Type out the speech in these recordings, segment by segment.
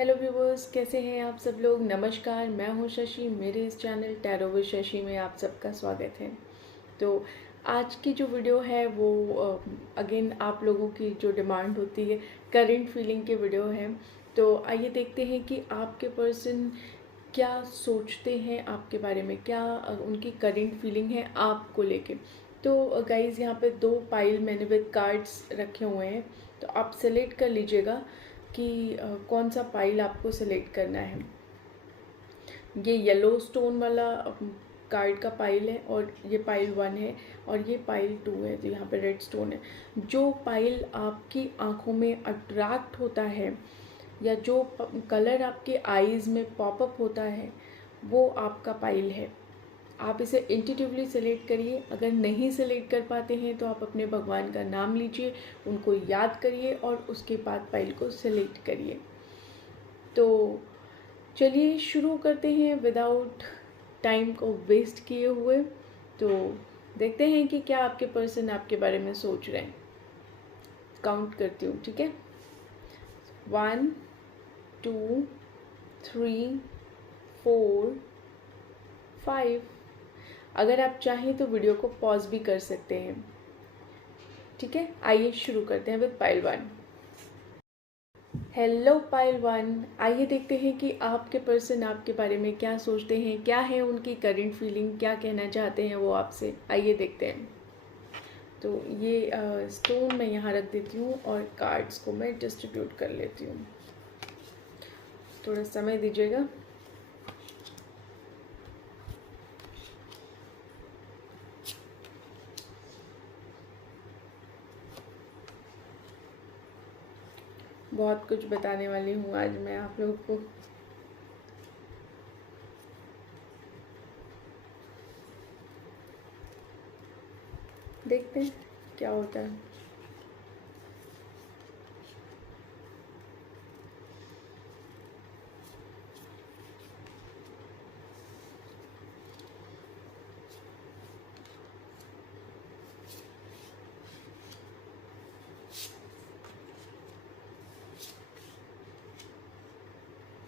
Hello viewers, कैसे हैं आप सब लोग। नमस्कार, मैं हूं शशि। मेरे इस चैनल टैरो विद शशि में आप सबका स्वागत है। तो आज की जो वीडियो है वो अगेन आप लोगों की जो डिमांड होती है करंट फीलिंग के वीडियो है। तो आइए देखते हैं कि आपके पर्सन क्या सोचते हैं आपके बारे में, क्या उनकी करंट फीलिंग है आपको लेके। तो गाइज़, यहाँ पे 2 पाइल मैंने विद कार्ड्स रखे हुए हैं, तो आप सेलेक्ट कर लीजिएगा कि कौन सा पाइल आपको सेलेक्ट करना है। ये येलो स्टोन वाला कार्ड का पाइल है और ये पाइल 1 है और ये पाइल 2 है, तो यहाँ पे रेड स्टोन है। जो पाइल आपकी आंखों में अट्रैक्ट होता है या जो कलर आपके आईज में पॉपअप होता है वो आपका पाइल है। आप इसे इंट्यूटिवली सेलेक्ट करिए। अगर नहीं सेलेक्ट कर पाते हैं तो आप अपने भगवान का नाम लीजिए, उनको याद करिए और उसके बाद फाइल को सेलेक्ट करिए। तो चलिए शुरू करते हैं विदाउट टाइम को वेस्ट किए हुए। तो देखते हैं कि क्या आपके पर्सन आपके बारे में सोच रहे हैं। काउंट करती हूँ, ठीक है। 1 2 3 4 5। अगर आप चाहें तो वीडियो को पॉज भी कर सकते हैं, ठीक है। आइए शुरू करते हैं विद पाइल 1। हेलो पाइल 1, आइए देखते हैं कि आपके पर्सन आपके बारे में क्या सोचते हैं, क्या है उनकी करंट फीलिंग, क्या कहना चाहते हैं वो आपसे। आइए देखते हैं। तो ये स्टोन मैं यहाँ रख देती हूँ और कार्ड्स को मैं डिस्ट्रीब्यूट कर लेती हूँ। थोड़ा समय दीजिएगा। बहुत कुछ बताने वाली हूँ आज मैं आप लोगों को। देखते हैं क्या होता है।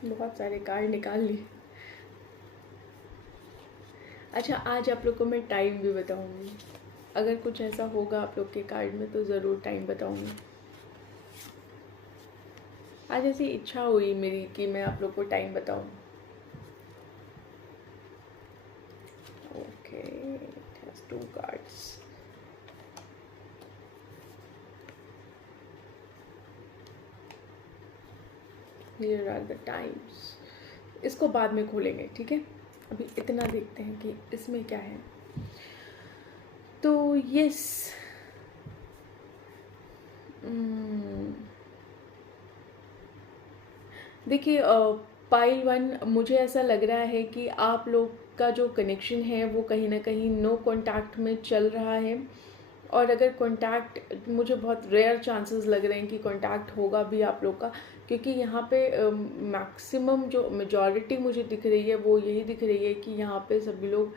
बहुत सारे कार्ड निकाल लिए। अच्छा, आज आप लोग को मैं टाइम भी बताऊंगी। अगर कुछ ऐसा होगा आप लोग के कार्ड में तो ज़रूर टाइम बताऊंगी। आज ऐसी इच्छा हुई मेरी कि मैं आप लोग को टाइम बताऊं। Okay, it has 2 cards. Here are the times. इसको बाद में खोलेंगे, ठीक है। अभी इतना देखते हैं कि इसमें क्या है। तो यस, देखिए पाइल 1, मुझे ऐसा लग रहा है कि आप लोग का जो कनेक्शन है वो कहीं ना कहीं नो कांटेक्ट में चल रहा है। और अगर कांटेक्ट, मुझे बहुत रेयर चांसेस लग रहे हैं कि कांटेक्ट होगा भी आप लोग का, क्योंकि यहाँ पे मैक्सिमम जो मेजॉरिटी मुझे दिख रही है वो यही दिख रही है कि यहाँ पे सभी लोग,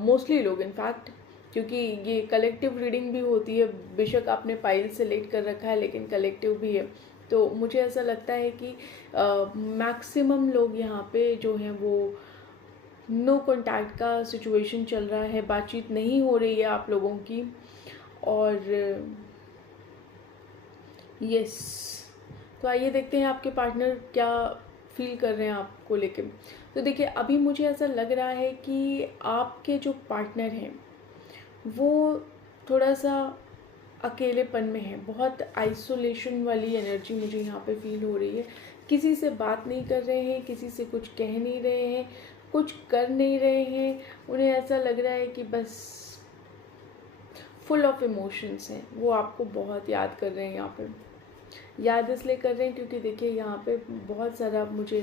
मोस्टली लोग इनफैक्ट, क्योंकि ये कलेक्टिव रीडिंग भी होती है। बेशक आपने पाइल सेलेक्ट कर रखा है लेकिन कलेक्टिव भी है। तो मुझे ऐसा लगता है कि मैक्सिमम लोग यहाँ पे जो हैं वो नो कांटेक्ट का सिचुएशन चल रहा है, बातचीत नहीं हो रही है आप लोगों की। और यस, तो आइए देखते हैं आपके पार्टनर क्या फील कर रहे हैं आपको लेके। तो देखिए, अभी मुझे ऐसा लग रहा है कि आपके जो पार्टनर हैं वो थोड़ा सा अकेलेपन में है। बहुत आइसोलेशन वाली एनर्जी मुझे यहाँ पे फील हो रही है। किसी से बात नहीं कर रहे हैं, किसी से कुछ कह नहीं रहे हैं, कुछ कर नहीं रहे हैं। उन्हें ऐसा लग रहा है कि बस फुल ऑफ इमोशंस हैं। वो आपको बहुत याद कर रहे हैं। यहाँ पे याद इसलिए कर रहे हैं क्योंकि देखिए यहाँ पे बहुत सारा मुझे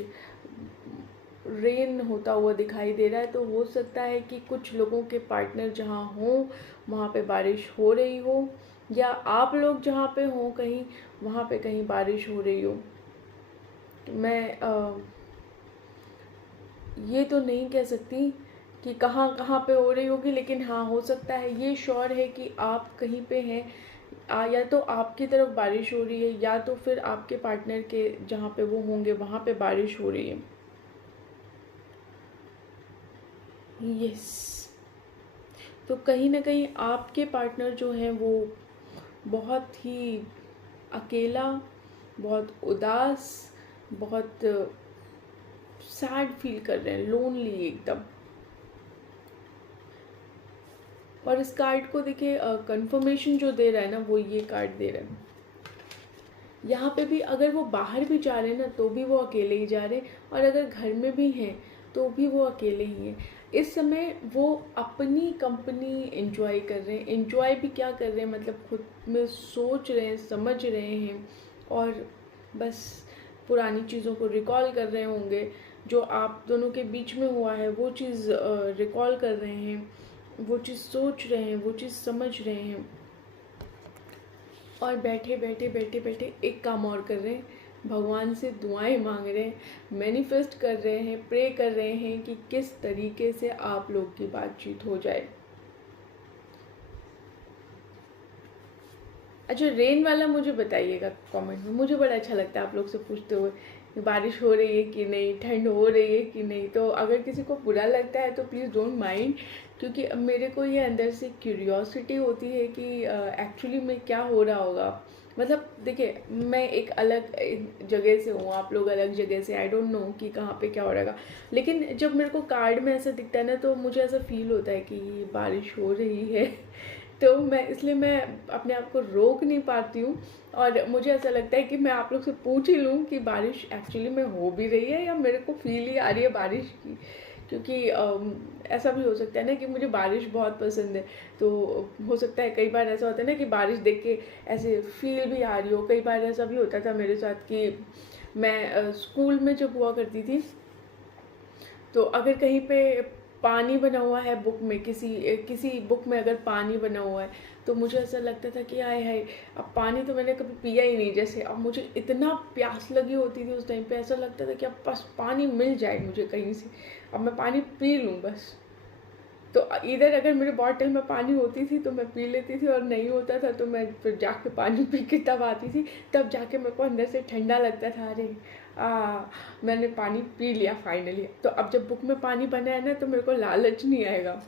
रेन होता हुआ दिखाई दे रहा है। तो हो सकता है कि कुछ लोगों के पार्टनर जहाँ हों वहाँ पे बारिश हो रही हो, या आप लोग जहाँ पे हों कहीं वहाँ पे कहीं बारिश हो रही हो। मैं ये तो नहीं कह सकती कि कहाँ कहाँ पे हो रही होगी, लेकिन हाँ हो सकता है, ये श्योर है कि आप कहीं पे हैं या तो आपकी तरफ बारिश हो रही है या तो फिर आपके पार्टनर के जहाँ पे वो होंगे वहाँ पे बारिश हो रही है। यस, तो कहीं ना कहीं आपके पार्टनर जो हैं वो बहुत ही अकेला, बहुत उदास, बहुत सैड फील कर रहे हैं, लोनली एकदम। और इस कार्ड को देखिए, कंफर्मेशन जो दे रहा है ना वो ये कार्ड दे रहा है। यहाँ पे भी अगर वो बाहर भी जा रहे हैं ना तो भी वो अकेले ही जा रहे हैं, और अगर घर में भी हैं तो भी वो अकेले ही हैं। इस समय वो अपनी कंपनी एंजॉय कर रहे हैं। एंजॉय भी क्या कर रहे हैं, मतलब खुद में सोच रहे हैं, समझ रहे हैं, और बस पुरानी चीज़ों को रिकॉल कर रहे होंगे। जो आप दोनों के बीच में हुआ है वो चीज़ रिकॉल कर रहे हैं, वो चीज़ सोच रहे हैं, वो चीज़ समझ रहे हैं, और बैठे बैठे बैठे बैठे एक काम और कर रहे हैं, भगवान से दुआएं मांग रहे हैं, मैनिफेस्ट कर रहे हैं, प्रे कर रहे हैं कि किस तरीके से आप लोग की बातचीत हो जाए। अच्छा, रेन वाला मुझे बताइएगा कमेंट में, मुझे बड़ा अच्छा लगता है आप लोग से पूछते हुए बारिश हो रही है कि नहीं, ठंड हो रही है कि नहीं। तो अगर किसी को बुरा लगता है तो प्लीज़ डोंट माइंड, क्योंकि मेरे को ये अंदर से क्यूरियोसिटी होती है कि एक्चुअली में क्या हो रहा होगा। मतलब देखिए, मैं एक अलग जगह से हूँ, आप लोग अलग जगह से, आई डोंट नो कि कहाँ पे क्या हो रहा है, लेकिन जब मेरे को कार्ड में ऐसा दिखता है ना तो मुझे ऐसा फील होता है कि बारिश हो रही है। तो मैं अपने आप को रोक नहीं पाती हूँ, और मुझे ऐसा लगता है कि मैं आप लोग से पूछ ही लूँ कि बारिश एक्चुअली में हो भी रही है या मेरे को फील ही आ रही है बारिश की। क्योंकि ऐसा भी हो सकता है ना कि मुझे बारिश बहुत पसंद है, तो हो सकता है कई बार ऐसा होता है ना कि बारिश देख के ऐसे फील भी आ रही हो। कई बार ऐसा भी होता था मेरे साथ कि मैं स्कूल में जब हुआ करती थी, तो अगर कहीं पे पानी बना हुआ है बुक में, किसी बुक में अगर पानी बना हुआ है, तो मुझे ऐसा लगता था कि हाय हाय, अब पानी तो मैंने कभी पिया ही नहीं। जैसे अब मुझे इतना प्यास लगी होती थी उस टाइम पे, ऐसा लगता था कि अब बस पानी मिल जाए मुझे कहीं से, अब मैं पानी पी लूँ बस। तो इधर अगर मेरे बॉटल में पानी होती थी तो मैं पी लेती थी, और नहीं होता था तो मैं फिर जाके पानी पी के तब आती थी। तब जाके मेरे को अंदर से ठंडा लगता था, अरे मैंने पानी पी लिया फाइनली। तो अब जब बुक में पानी बना है ना तो मेरे को लालच नहीं आएगा।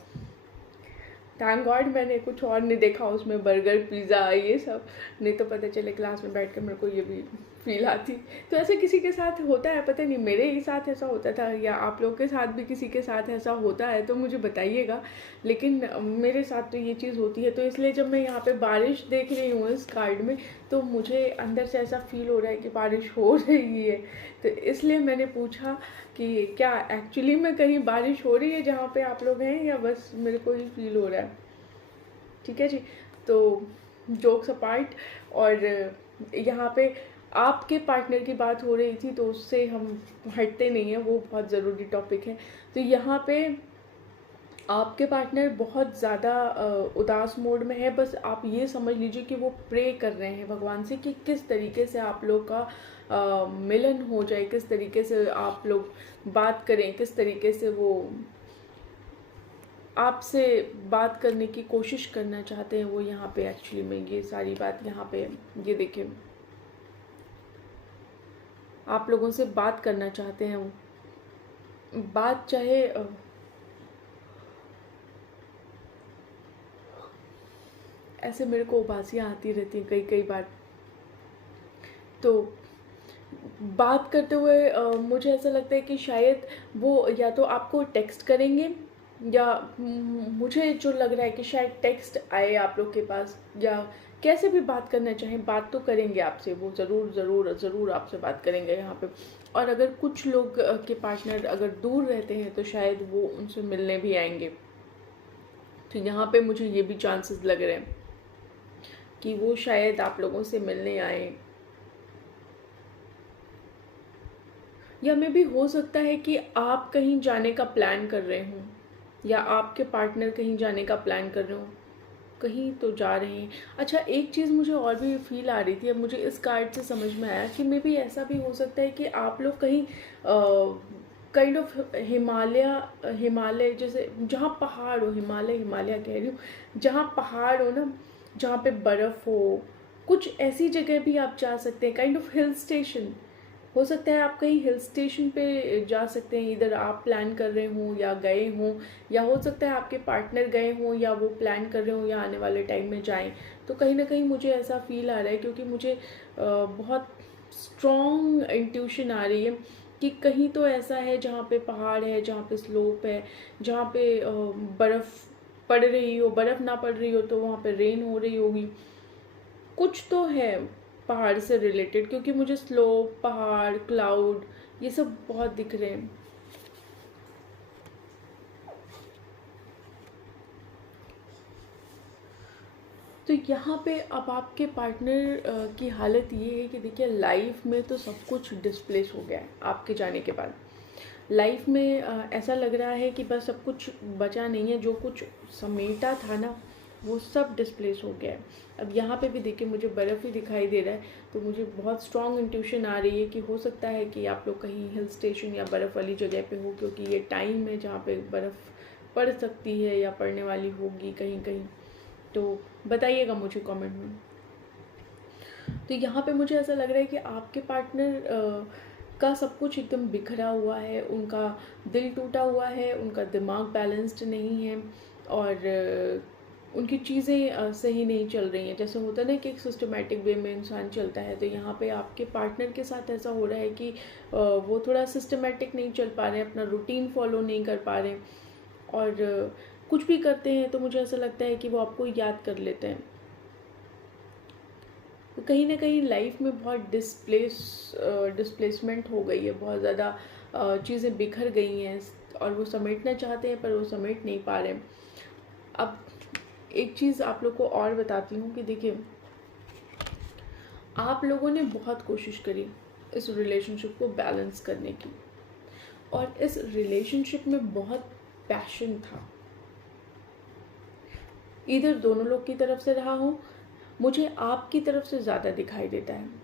थैंक गॉड मैंने कुछ और नहीं देखा उसमें, बर्गर पिज़्ज़ा ये सब, नहीं तो पता चले क्लास में बैठ कर मेरे को ये भी फील आती। तो ऐसे किसी के साथ होता है, पता नहीं मेरे ही साथ ऐसा होता था या आप लोग के साथ भी किसी के साथ ऐसा होता है तो मुझे बताइएगा। लेकिन मेरे साथ तो ये चीज़ होती है, तो इसलिए जब मैं यहाँ पे बारिश देख रही हूँ इस कार्ड में, तो मुझे अंदर से ऐसा फील हो रहा है कि बारिश हो रही है। तो इसलिए मैंने पूछा कि क्या एक्चुअली में कहीं बारिश हो रही है जहाँ पे आप लोग हैं, या बस मेरे को ही फील हो रहा है। ठीक है जी, तो जोक्स अपार्ट, और यहाँ पे आपके पार्टनर की बात हो रही थी तो उससे हम हटते नहीं हैं, वो बहुत ज़रूरी टॉपिक है। तो यहाँ पे आपके पार्टनर बहुत ज़्यादा उदास मोड में है। बस आप ये समझ लीजिए कि वो प्रे कर रहे हैं भगवान से कि किस तरीके से आप लोग का मिलन हो जाए, किस तरीके से आप लोग बात करें, किस तरीके से वो आपसे बात करने की कोशिश करना चाहते हैं। वो यहाँ पे एक्चुअली में ये सारी बात यहाँ पे ये देखिए, आप लोगों से बात करना चाहते हैं। वो बात चाहे ऐसे मेरे को उबासियाँ आती रहती हैं कई कई बार, तो बात करते हुए मुझे ऐसा लगता है कि शायद वो या तो आपको टेक्स्ट करेंगे, या मुझे जो लग रहा है कि शायद टेक्स्ट आए आप लोग के पास, या कैसे भी बात करना चाहें बात तो करेंगे आपसे, वो ज़रूर ज़रूर ज़रूर आपसे बात करेंगे यहाँ पे। और अगर कुछ लोग के पार्टनर अगर दूर रहते हैं तो शायद वो उनसे मिलने भी आएंगे। तो यहाँ पे मुझे ये भी चांसेस लग रहे हैं कि वो शायद आप लोगों से मिलने आए, या मे भी हो सकता है कि आप कहीं जाने का प्लान कर रहे हों, या आपके पार्टनर कहीं जाने का प्लान कर रहे हो, कहीं तो जा रहे हैं। अच्छा, एक चीज़ मुझे और भी फील आ रही थी, अब मुझे इस कार्ड से समझ में आया कि मे भी ऐसा भी हो सकता है कि आप लोग कहीं काइंड ऑफ हिमालय जैसे जहाँ पहाड़ हो, हिमालय कह रही हूँ, जहाँ पहाड़ हो ना, जहाँ पे बर्फ़ कुछ ऐसी जगह भी आप जा सकते हैं, काइंड ऑफ हिल स्टेशन। हो सकता है आप कहीं हिल स्टेशन पे जा सकते हैं, इधर आप प्लान कर रहे हों या गए हों, या हो सकता है आपके पार्टनर गए हों या वो प्लान कर रहे हों या आने वाले टाइम में जाएं। तो कहीं ना कहीं मुझे ऐसा फील आ रहा है, क्योंकि मुझे बहुत स्ट्रॉन्ग इंट्यूशन आ रही है कि कहीं तो ऐसा है जहाँ पे पहाड़ है, जहाँ पे स्लोप है, जहाँ पे बर्फ़ पड़ रही हो, बर्फ़ ना पड़ रही हो तो वहाँ पे रेन हो रही होगी। कुछ तो है पहाड़ से रिलेटेड, क्योंकि मुझे स्लोप, पहाड़, क्लाउड, ये सब बहुत दिख रहे हैं। तो यहाँ पे अब आपके पार्टनर की हालत ये है कि देखिए, लाइफ में तो सब कुछ डिस्प्लेस हो गया है आपके जाने के बाद। लाइफ में ऐसा लग रहा है कि बस सब कुछ बचा नहीं है, जो कुछ समेटा था ना वो सब डिस्प्लेस हो गया है। अब यहाँ पे भी देखिए मुझे बर्फ़ ही दिखाई दे रहा है, तो मुझे बहुत स्ट्रॉन्ग इंट्यूशन आ रही है कि हो सकता है कि आप लोग कहीं हिल स्टेशन या बर्फ़ वाली जगह पे हो, क्योंकि ये टाइम है जहाँ पे बर्फ़ पड़ सकती है या पड़ने वाली होगी कहीं कहीं। तो बताइएगा मुझे कमेंट में। तो यहाँ पे मुझे ऐसा लग रहा है कि आपके पार्टनर का सब कुछ एकदम बिखरा हुआ है, उनका दिल टूटा हुआ है, उनका दिमाग बैलेंस्ड नहीं है, और उनकी चीज़ें सही नहीं चल रही हैं। जैसे होता है ना कि एक सिस्टमेटिक वे में इंसान चलता है, तो यहाँ पे आपके पार्टनर के साथ ऐसा हो रहा है कि वो थोड़ा सिस्टमेटिक नहीं चल पा रहे हैं, अपना रूटीन फॉलो नहीं कर पा रहे, और कुछ भी करते हैं तो मुझे ऐसा लगता है कि वो आपको याद कर लेते हैं। तो कहीं ना कहीं लाइफ में बहुत डिस्प्लेसमेंट हो गई है, बहुत ज़्यादा चीज़ें बिखर गई हैं, और वो समेटना चाहते हैं पर वो समेट नहीं पा रहे। अब एक चीज़ आप लोग को और बताती हूँ कि देखिए, आप लोगों ने बहुत कोशिश करी इस रिलेशनशिप को बैलेंस करने की, और इस रिलेशनशिप में बहुत पैशन था, इधर दोनों लोग की तरफ से रहा हो। मुझे आपकी तरफ से ज़्यादा दिखाई देता है।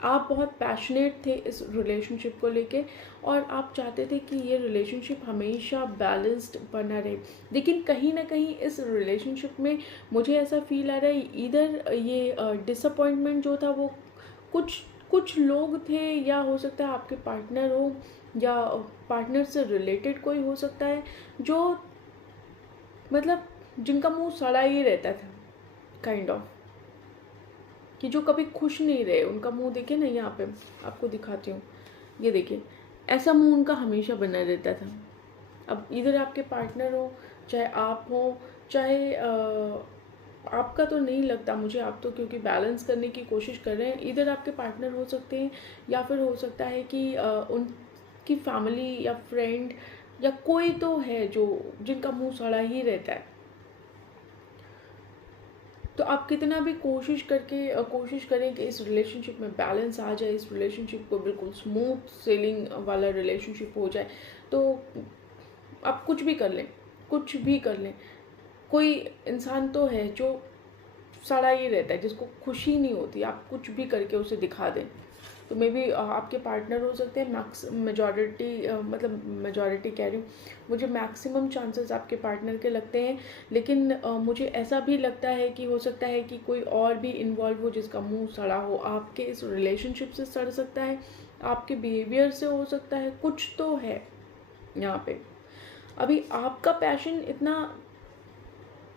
आप बहुत पैशनेट थे इस रिलेशनशिप को लेके, और आप चाहते थे कि ये रिलेशनशिप हमेशा बैलेंस्ड बना रहे। लेकिन कहीं ना कहीं इस रिलेशनशिप में मुझे ऐसा फील आ रहा है, इधर ये डिसअपॉइंटमेंट जो था वो कुछ कुछ लोग थे, या हो सकता है आपके पार्टनर हो, या पार्टनर से रिलेटेड कोई हो सकता है, जो मतलब जिनका मुंह सड़ा ही रहता था, काइंड ऑफ, कि जो कभी खुश नहीं रहे। उनका मुंह देखिए ना, यहाँ पे आपको दिखाती हूँ, ये देखिए, ऐसा मुंह उनका हमेशा बना रहता था। अब इधर आपके पार्टनर हो, चाहे आप हो, चाहे आपका तो नहीं लगता मुझे, आप तो क्योंकि बैलेंस करने की कोशिश कर रहे हैं। इधर आपके पार्टनर हो सकते हैं, या फिर हो सकता है कि उनकी फैमिली या फ्रेंड या कोई तो है जो जिनका मुंह सड़ा ही रहता है। तो आप कितना भी कोशिश करें कि इस रिलेशनशिप में बैलेंस आ जाए, इस रिलेशनशिप को बिल्कुल स्मूथ सेलिंग वाला रिलेशनशिप हो जाए, तो आप कुछ भी कर लें, कुछ भी कर लें। कोई इंसान तो है जो सड़ा ही रहता है, जिसको खुशी नहीं होती, आप कुछ भी करके उसे दिखा दें। तो मे बी आपके पार्टनर हो सकते हैं, मेजॉरिटी कह रही हूँ, मुझे मैक्सिमम चांसेस आपके पार्टनर के लगते हैं। लेकिन मुझे ऐसा भी लगता है कि हो सकता है कि कोई और भी इन्वॉल्व हो जिसका मुंह सड़ा हो। आपके इस रिलेशनशिप से सड़ सकता है, आपके बिहेवियर से हो सकता है, कुछ तो है यहाँ पे। अभी आपका पैशन इतना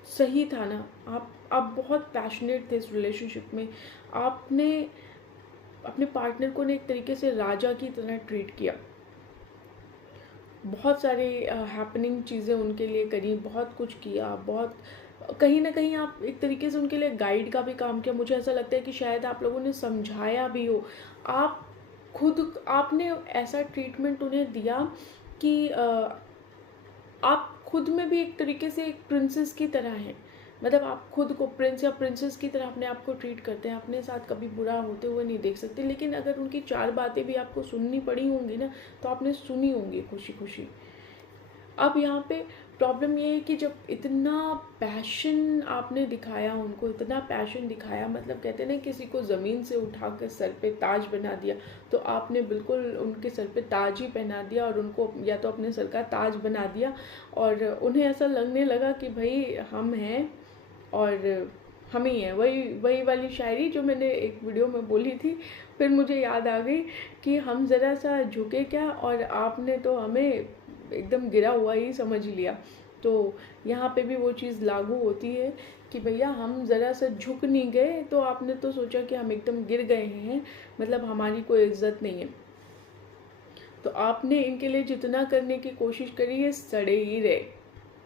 सही था ना, आप बहुत पैशनेट थे इस रिलेशनशिप में। आपने अपने पार्टनर को ने एक तरीके से राजा की तरह ट्रीट किया, बहुत सारे हैपनिंग चीज़ें उनके लिए करी, बहुत कुछ किया, बहुत कहीं ना कहीं आप एक तरीके से उनके लिए गाइड का भी काम किया। मुझे ऐसा लगता है कि शायद आप लोगों ने समझाया भी हो। आप खुद आपने ऐसा ट्रीटमेंट उन्हें दिया कि आप खुद में भी एक तरीके से एक प्रिंसेस की तरह हैं। मतलब आप खुद को प्रिंस या प्रिंसेस की तरह अपने आप को ट्रीट करते हैं, अपने साथ कभी बुरा होते हुए नहीं देख सकते। लेकिन अगर उनकी 4 बातें भी आपको सुननी पड़ी होंगी ना, तो आपने सुनी होंगी खुशी खुशी। अब यहाँ पे प्रॉब्लम ये है कि जब इतना पैशन आपने दिखाया, उनको इतना पैशन दिखाया, मतलब कहते हैं ना किसी को ज़मीन से उठा कर सर पे ताज बना दिया, तो आपने बिल्कुल उनके सर पे ताज ही पहना दिया, और उनको या तो अपने सर का ताज बना दिया, और उन्हें ऐसा लगने लगा कि भाई हम हैं और हम ही हैं। वही वही वाली शायरी जो मैंने एक वीडियो में बोली थी, फिर मुझे याद आ गई कि हम ज़रा सा झुके क्या और आपने तो हमें एकदम गिरा हुआ ही समझ लिया। तो यहाँ पे भी वो चीज़ लागू होती है कि भैया हम ज़रा सा झुक नहीं गए तो आपने तो सोचा कि हम एकदम गिर गए हैं, मतलब हमारी कोई इज्जत नहीं है। तो आपने इनके लिए जितना करने की कोशिश करी है, सड़े ही रहे।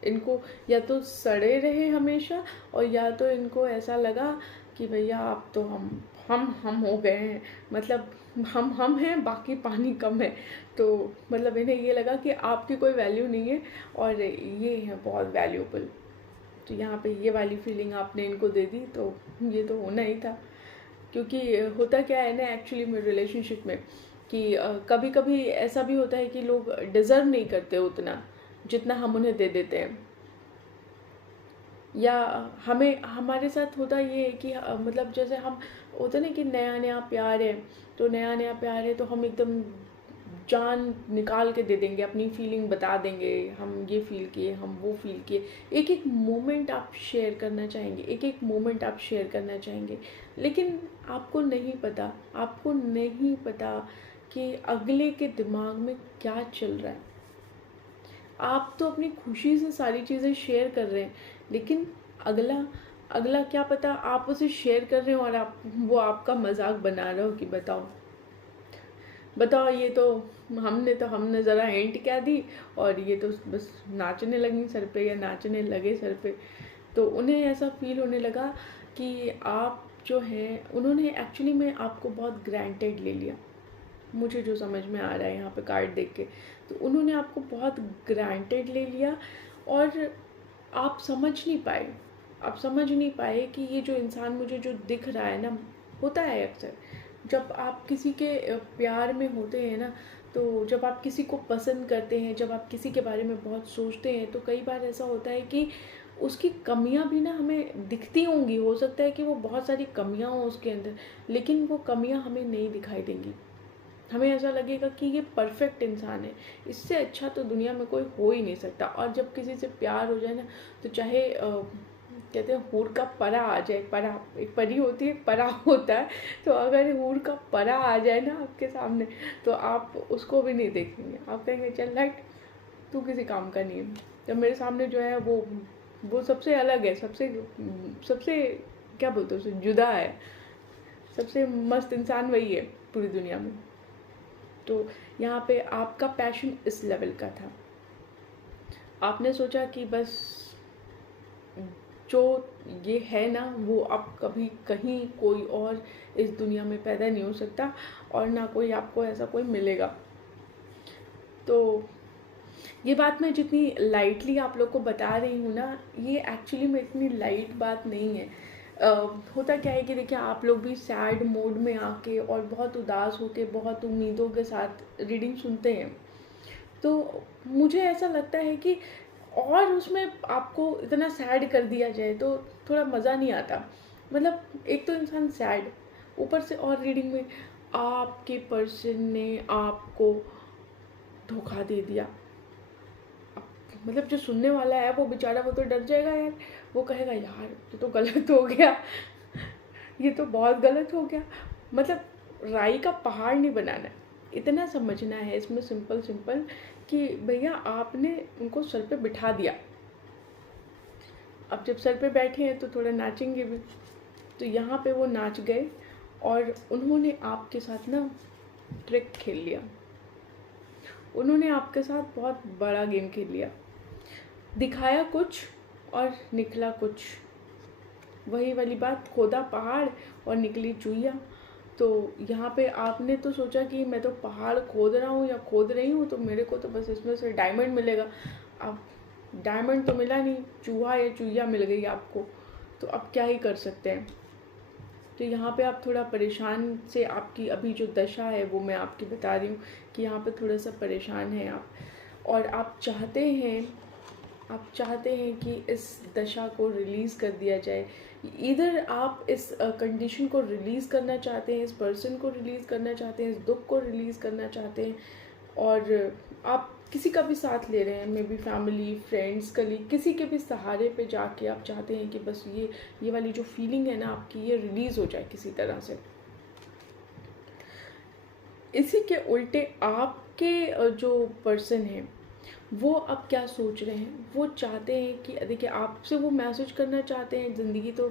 इनको या तो सड़े रहे हमेशा, और या तो इनको ऐसा लगा कि भैया आप तो हम हो गए हैं, मतलब हम हैं, बाकी पानी कम है। तो मतलब इन्हें ये लगा कि आपकी कोई वैल्यू नहीं है और ये है बहुत वैल्यूबल। तो यहाँ पे ये वाली फीलिंग आपने इनको दे दी, तो ये तो होना ही था। क्योंकि होता क्या है ना एक्चुअली में रिलेशनशिप में कि कभी कभी ऐसा भी होता है कि लोग डिज़र्व नहीं करते उतना जितना हम उन्हें दे देते हैं। या हमें हमारे साथ होता ये है कि मतलब जैसे हम होता ना कि नया नया प्यार है, तो नया नया प्यार है तो हम एकदम जान निकाल के दे देंगे, अपनी फीलिंग बता देंगे, हम ये फील किए, हम वो फील किए। एक एक मोमेंट आप शेयर करना चाहेंगे, एक एक मोमेंट आप शेयर करना चाहेंगे, लेकिन आपको नहीं पता कि अगले के दिमाग में क्या चल रहा है। आप तो अपनी खुशी से सारी चीज़ें शेयर कर रहे हैं, लेकिन अगला अगला क्या पता आप उसे शेयर कर रहे हो और वो आपका मजाक बना रहे हो कि बताओ ये तो हमने ज़रा हिंट क्या दी और ये तो बस नाचने लगी सर पे या नाचने लगे सर पे। तो उन्हें ऐसा फील होने लगा कि आप जो हैं, उन्होंने एक्चुअली में आपको बहुत ग्रांटेड ले लिया। मुझे जो समझ में आ रहा है यहाँ पे कार्ड देख के, तो उन्होंने आपको बहुत ग्रांटेड ले लिया और आप समझ नहीं पाए कि ये जो इंसान मुझे जो दिख रहा है ना, होता है अक्सर जब आप किसी के प्यार में होते हैं ना, तो जब आप किसी को पसंद करते हैं, जब आप किसी के बारे में बहुत सोचते हैं, तो कई बार ऐसा होता है कि उसकी कमियां भी ना हमें दिखती होंगी। हो सकता है कि वो बहुत सारी कमियां हों उसके अंदर, लेकिन वो कमियां हमें नहीं दिखाई देंगी। हमें ऐसा लगेगा कि ये परफेक्ट इंसान है, इससे अच्छा तो दुनिया में कोई हो ही नहीं सकता। और जब किसी से प्यार हो जाए ना, तो चाहे कहते हैं हूर का परा आ जाए, परा एक परी होती है, परा होता है, तो अगर हूर का परा आ जाए ना आपके सामने, तो आप उसको भी नहीं देखेंगे, आप कहेंगे चल हट, तू किसी काम का नहीं है। जब मेरे सामने जो है वो सबसे अलग है, सबसे सबसे क्या बोलते हैं उसे, जुदा है, सबसे मस्त इंसान वही है पूरी दुनिया में। तो यहाँ पे आपका पैशन इस लेवल का था। आपने सोचा कि बस जो ये है ना, वो अब कभी कहीं कोई और इस दुनिया में पैदा नहीं हो सकता और ना कोई आपको ऐसा कोई मिलेगा। तो ये बात मैं जितनी लाइटली आप लोग को बता रही हूँ ना, ये एक्चुअली में इतनी लाइट बात नहीं है। होता क्या है कि देखिए, आप लोग भी सैड मोड में आके और बहुत उदास होके, बहुत उम्मीदों के साथ रीडिंग सुनते हैं, तो मुझे ऐसा लगता है कि और उसमें आपको इतना सैड कर दिया जाए तो थोड़ा मज़ा नहीं आता। मतलब एक तो इंसान सैड, ऊपर से और रीडिंग में आपके पर्सन ने आपको धोखा दे दिया। मतलब जो सुनने वाला है वो बेचारा, वो तो डर जाएगा यार, वो कहेगा यार ये तो गलत हो गया, ये तो बहुत गलत हो गया। मतलब राई का पहाड़ नहीं बनाना, इतना समझना है इसमें सिंपल सिंपल कि भैया आपने उनको सर पे बिठा दिया। अब जब सर पे बैठे हैं तो थोड़ा नाचेंगे भी। तो यहाँ पे वो नाच गए और उन्होंने आपके साथ ना ट्रिक खेल लिया, उन्होंने आपके साथ बहुत बड़ा गेम खेल लिया। दिखाया कुछ और निकला कुछ, वही वाली बात, खोदा पहाड़ और निकली चुईया। तो यहाँ पे आपने तो सोचा कि मैं तो पहाड़ खोद रहा हूँ या खोद रही हूँ, तो मेरे को तो बस इसमें से डायमंड मिलेगा। अब डायमंड तो मिला नहीं, चूहा या चुईया मिल गई आपको, तो अब क्या ही कर सकते हैं। तो यहाँ पे आप थोड़ा परेशान से, आपकी अभी जो दशा है वो मैं आपकी बता रही हूँ कि यहाँ पे थोड़ा सा परेशान हैं आप, और आप चाहते हैं कि इस दशा को रिलीज़ कर दिया जाए। इधर आप इस कंडीशन को रिलीज़ करना चाहते हैं, इस पर्सन को रिलीज़ करना चाहते हैं, इस दुख को रिलीज़ करना चाहते हैं, और आप किसी का भी साथ ले रहे हैं, may be family, friends, colleague, किसी के भी सहारे पे जाके आप चाहते हैं कि बस ये वाली जो फीलिंग है ना आपकी, ये रिलीज़ हो जाए किसी तरह से। इसी के उल्टे आपके जो पर्सन हैं वो अब क्या सोच रहे हैं, वो चाहते हैं कि देखिए आपसे वो मैसेज करना चाहते हैं, ज़िंदगी तो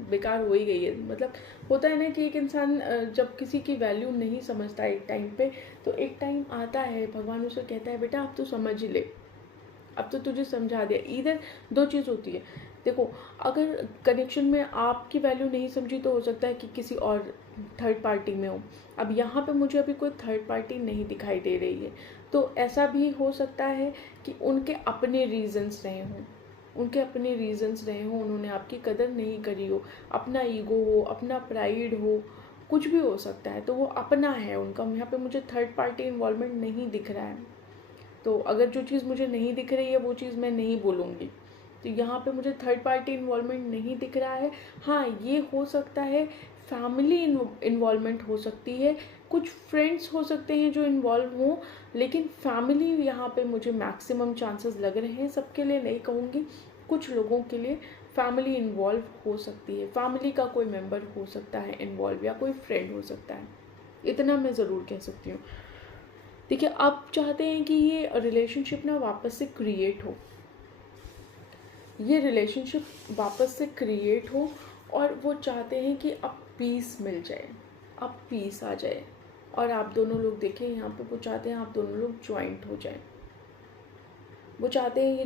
बेकार हो ही गई है। मतलब होता है ना कि एक इंसान जब किसी की वैल्यू नहीं समझता एक टाइम पे, तो एक टाइम आता है भगवान उसे कहता है बेटा अब तो समझ ही ले, अब तो तुझे समझा दिया। इधर दो चीज़ होती है, देखो अगर कनेक्शन में आपकी वैल्यू नहीं समझी तो हो सकता है कि किसी और थर्ड पार्टी में हो। अब यहाँ पे मुझे अभी कोई थर्ड पार्टी नहीं दिखाई दे रही है, तो ऐसा भी हो सकता है कि उनके अपने रीजंस रहे हों, उनके अपने रीजंस रहे हों, उन्होंने आपकी कदर नहीं करी हो, अपना ईगो हो, अपना प्राइड हो, कुछ भी हो सकता है। तो वो अपना है उनका, यहाँ पे मुझे थर्ड पार्टी इन्वॉल्वमेंट नहीं दिख रहा है। तो अगर जो चीज़ मुझे नहीं दिख रही है वो चीज़ मैं नहीं बोलूँगी। तो यहाँ पे मुझे थर्ड पार्टी इन्वॉल्वमेंट नहीं दिख रहा है। हाँ, ये हो सकता है फैमिली इन्वॉल्वमेंट हो सकती है, कुछ फ्रेंड्स हो सकते हैं जो इन्वॉल्व हों, लेकिन फैमिली यहाँ पे मुझे मैक्सिमम चांसेस लग रहे हैं। सबके लिए नहीं कहूँगी, कुछ लोगों के लिए फैमिली इन्वॉल्व हो सकती है, फैमिली का कोई मेम्बर हो सकता है इन्वॉल्व, या कोई फ्रेंड हो सकता है, इतना मैं ज़रूर कह सकती हूँ। देखिए आप चाहते हैं कि ये रिलेशनशिप ना वापस से क्रिएट हो, ये रिलेशनशिप वापस से क्रिएट हो, और वो चाहते हैं कि अब पीस मिल जाए, अब पीस आ जाए, और आप दोनों लोग देखें यहाँ पे वो चाहते हैं आप दोनों लोग ज्वाइंट हो जाएं। वो चाहते हैं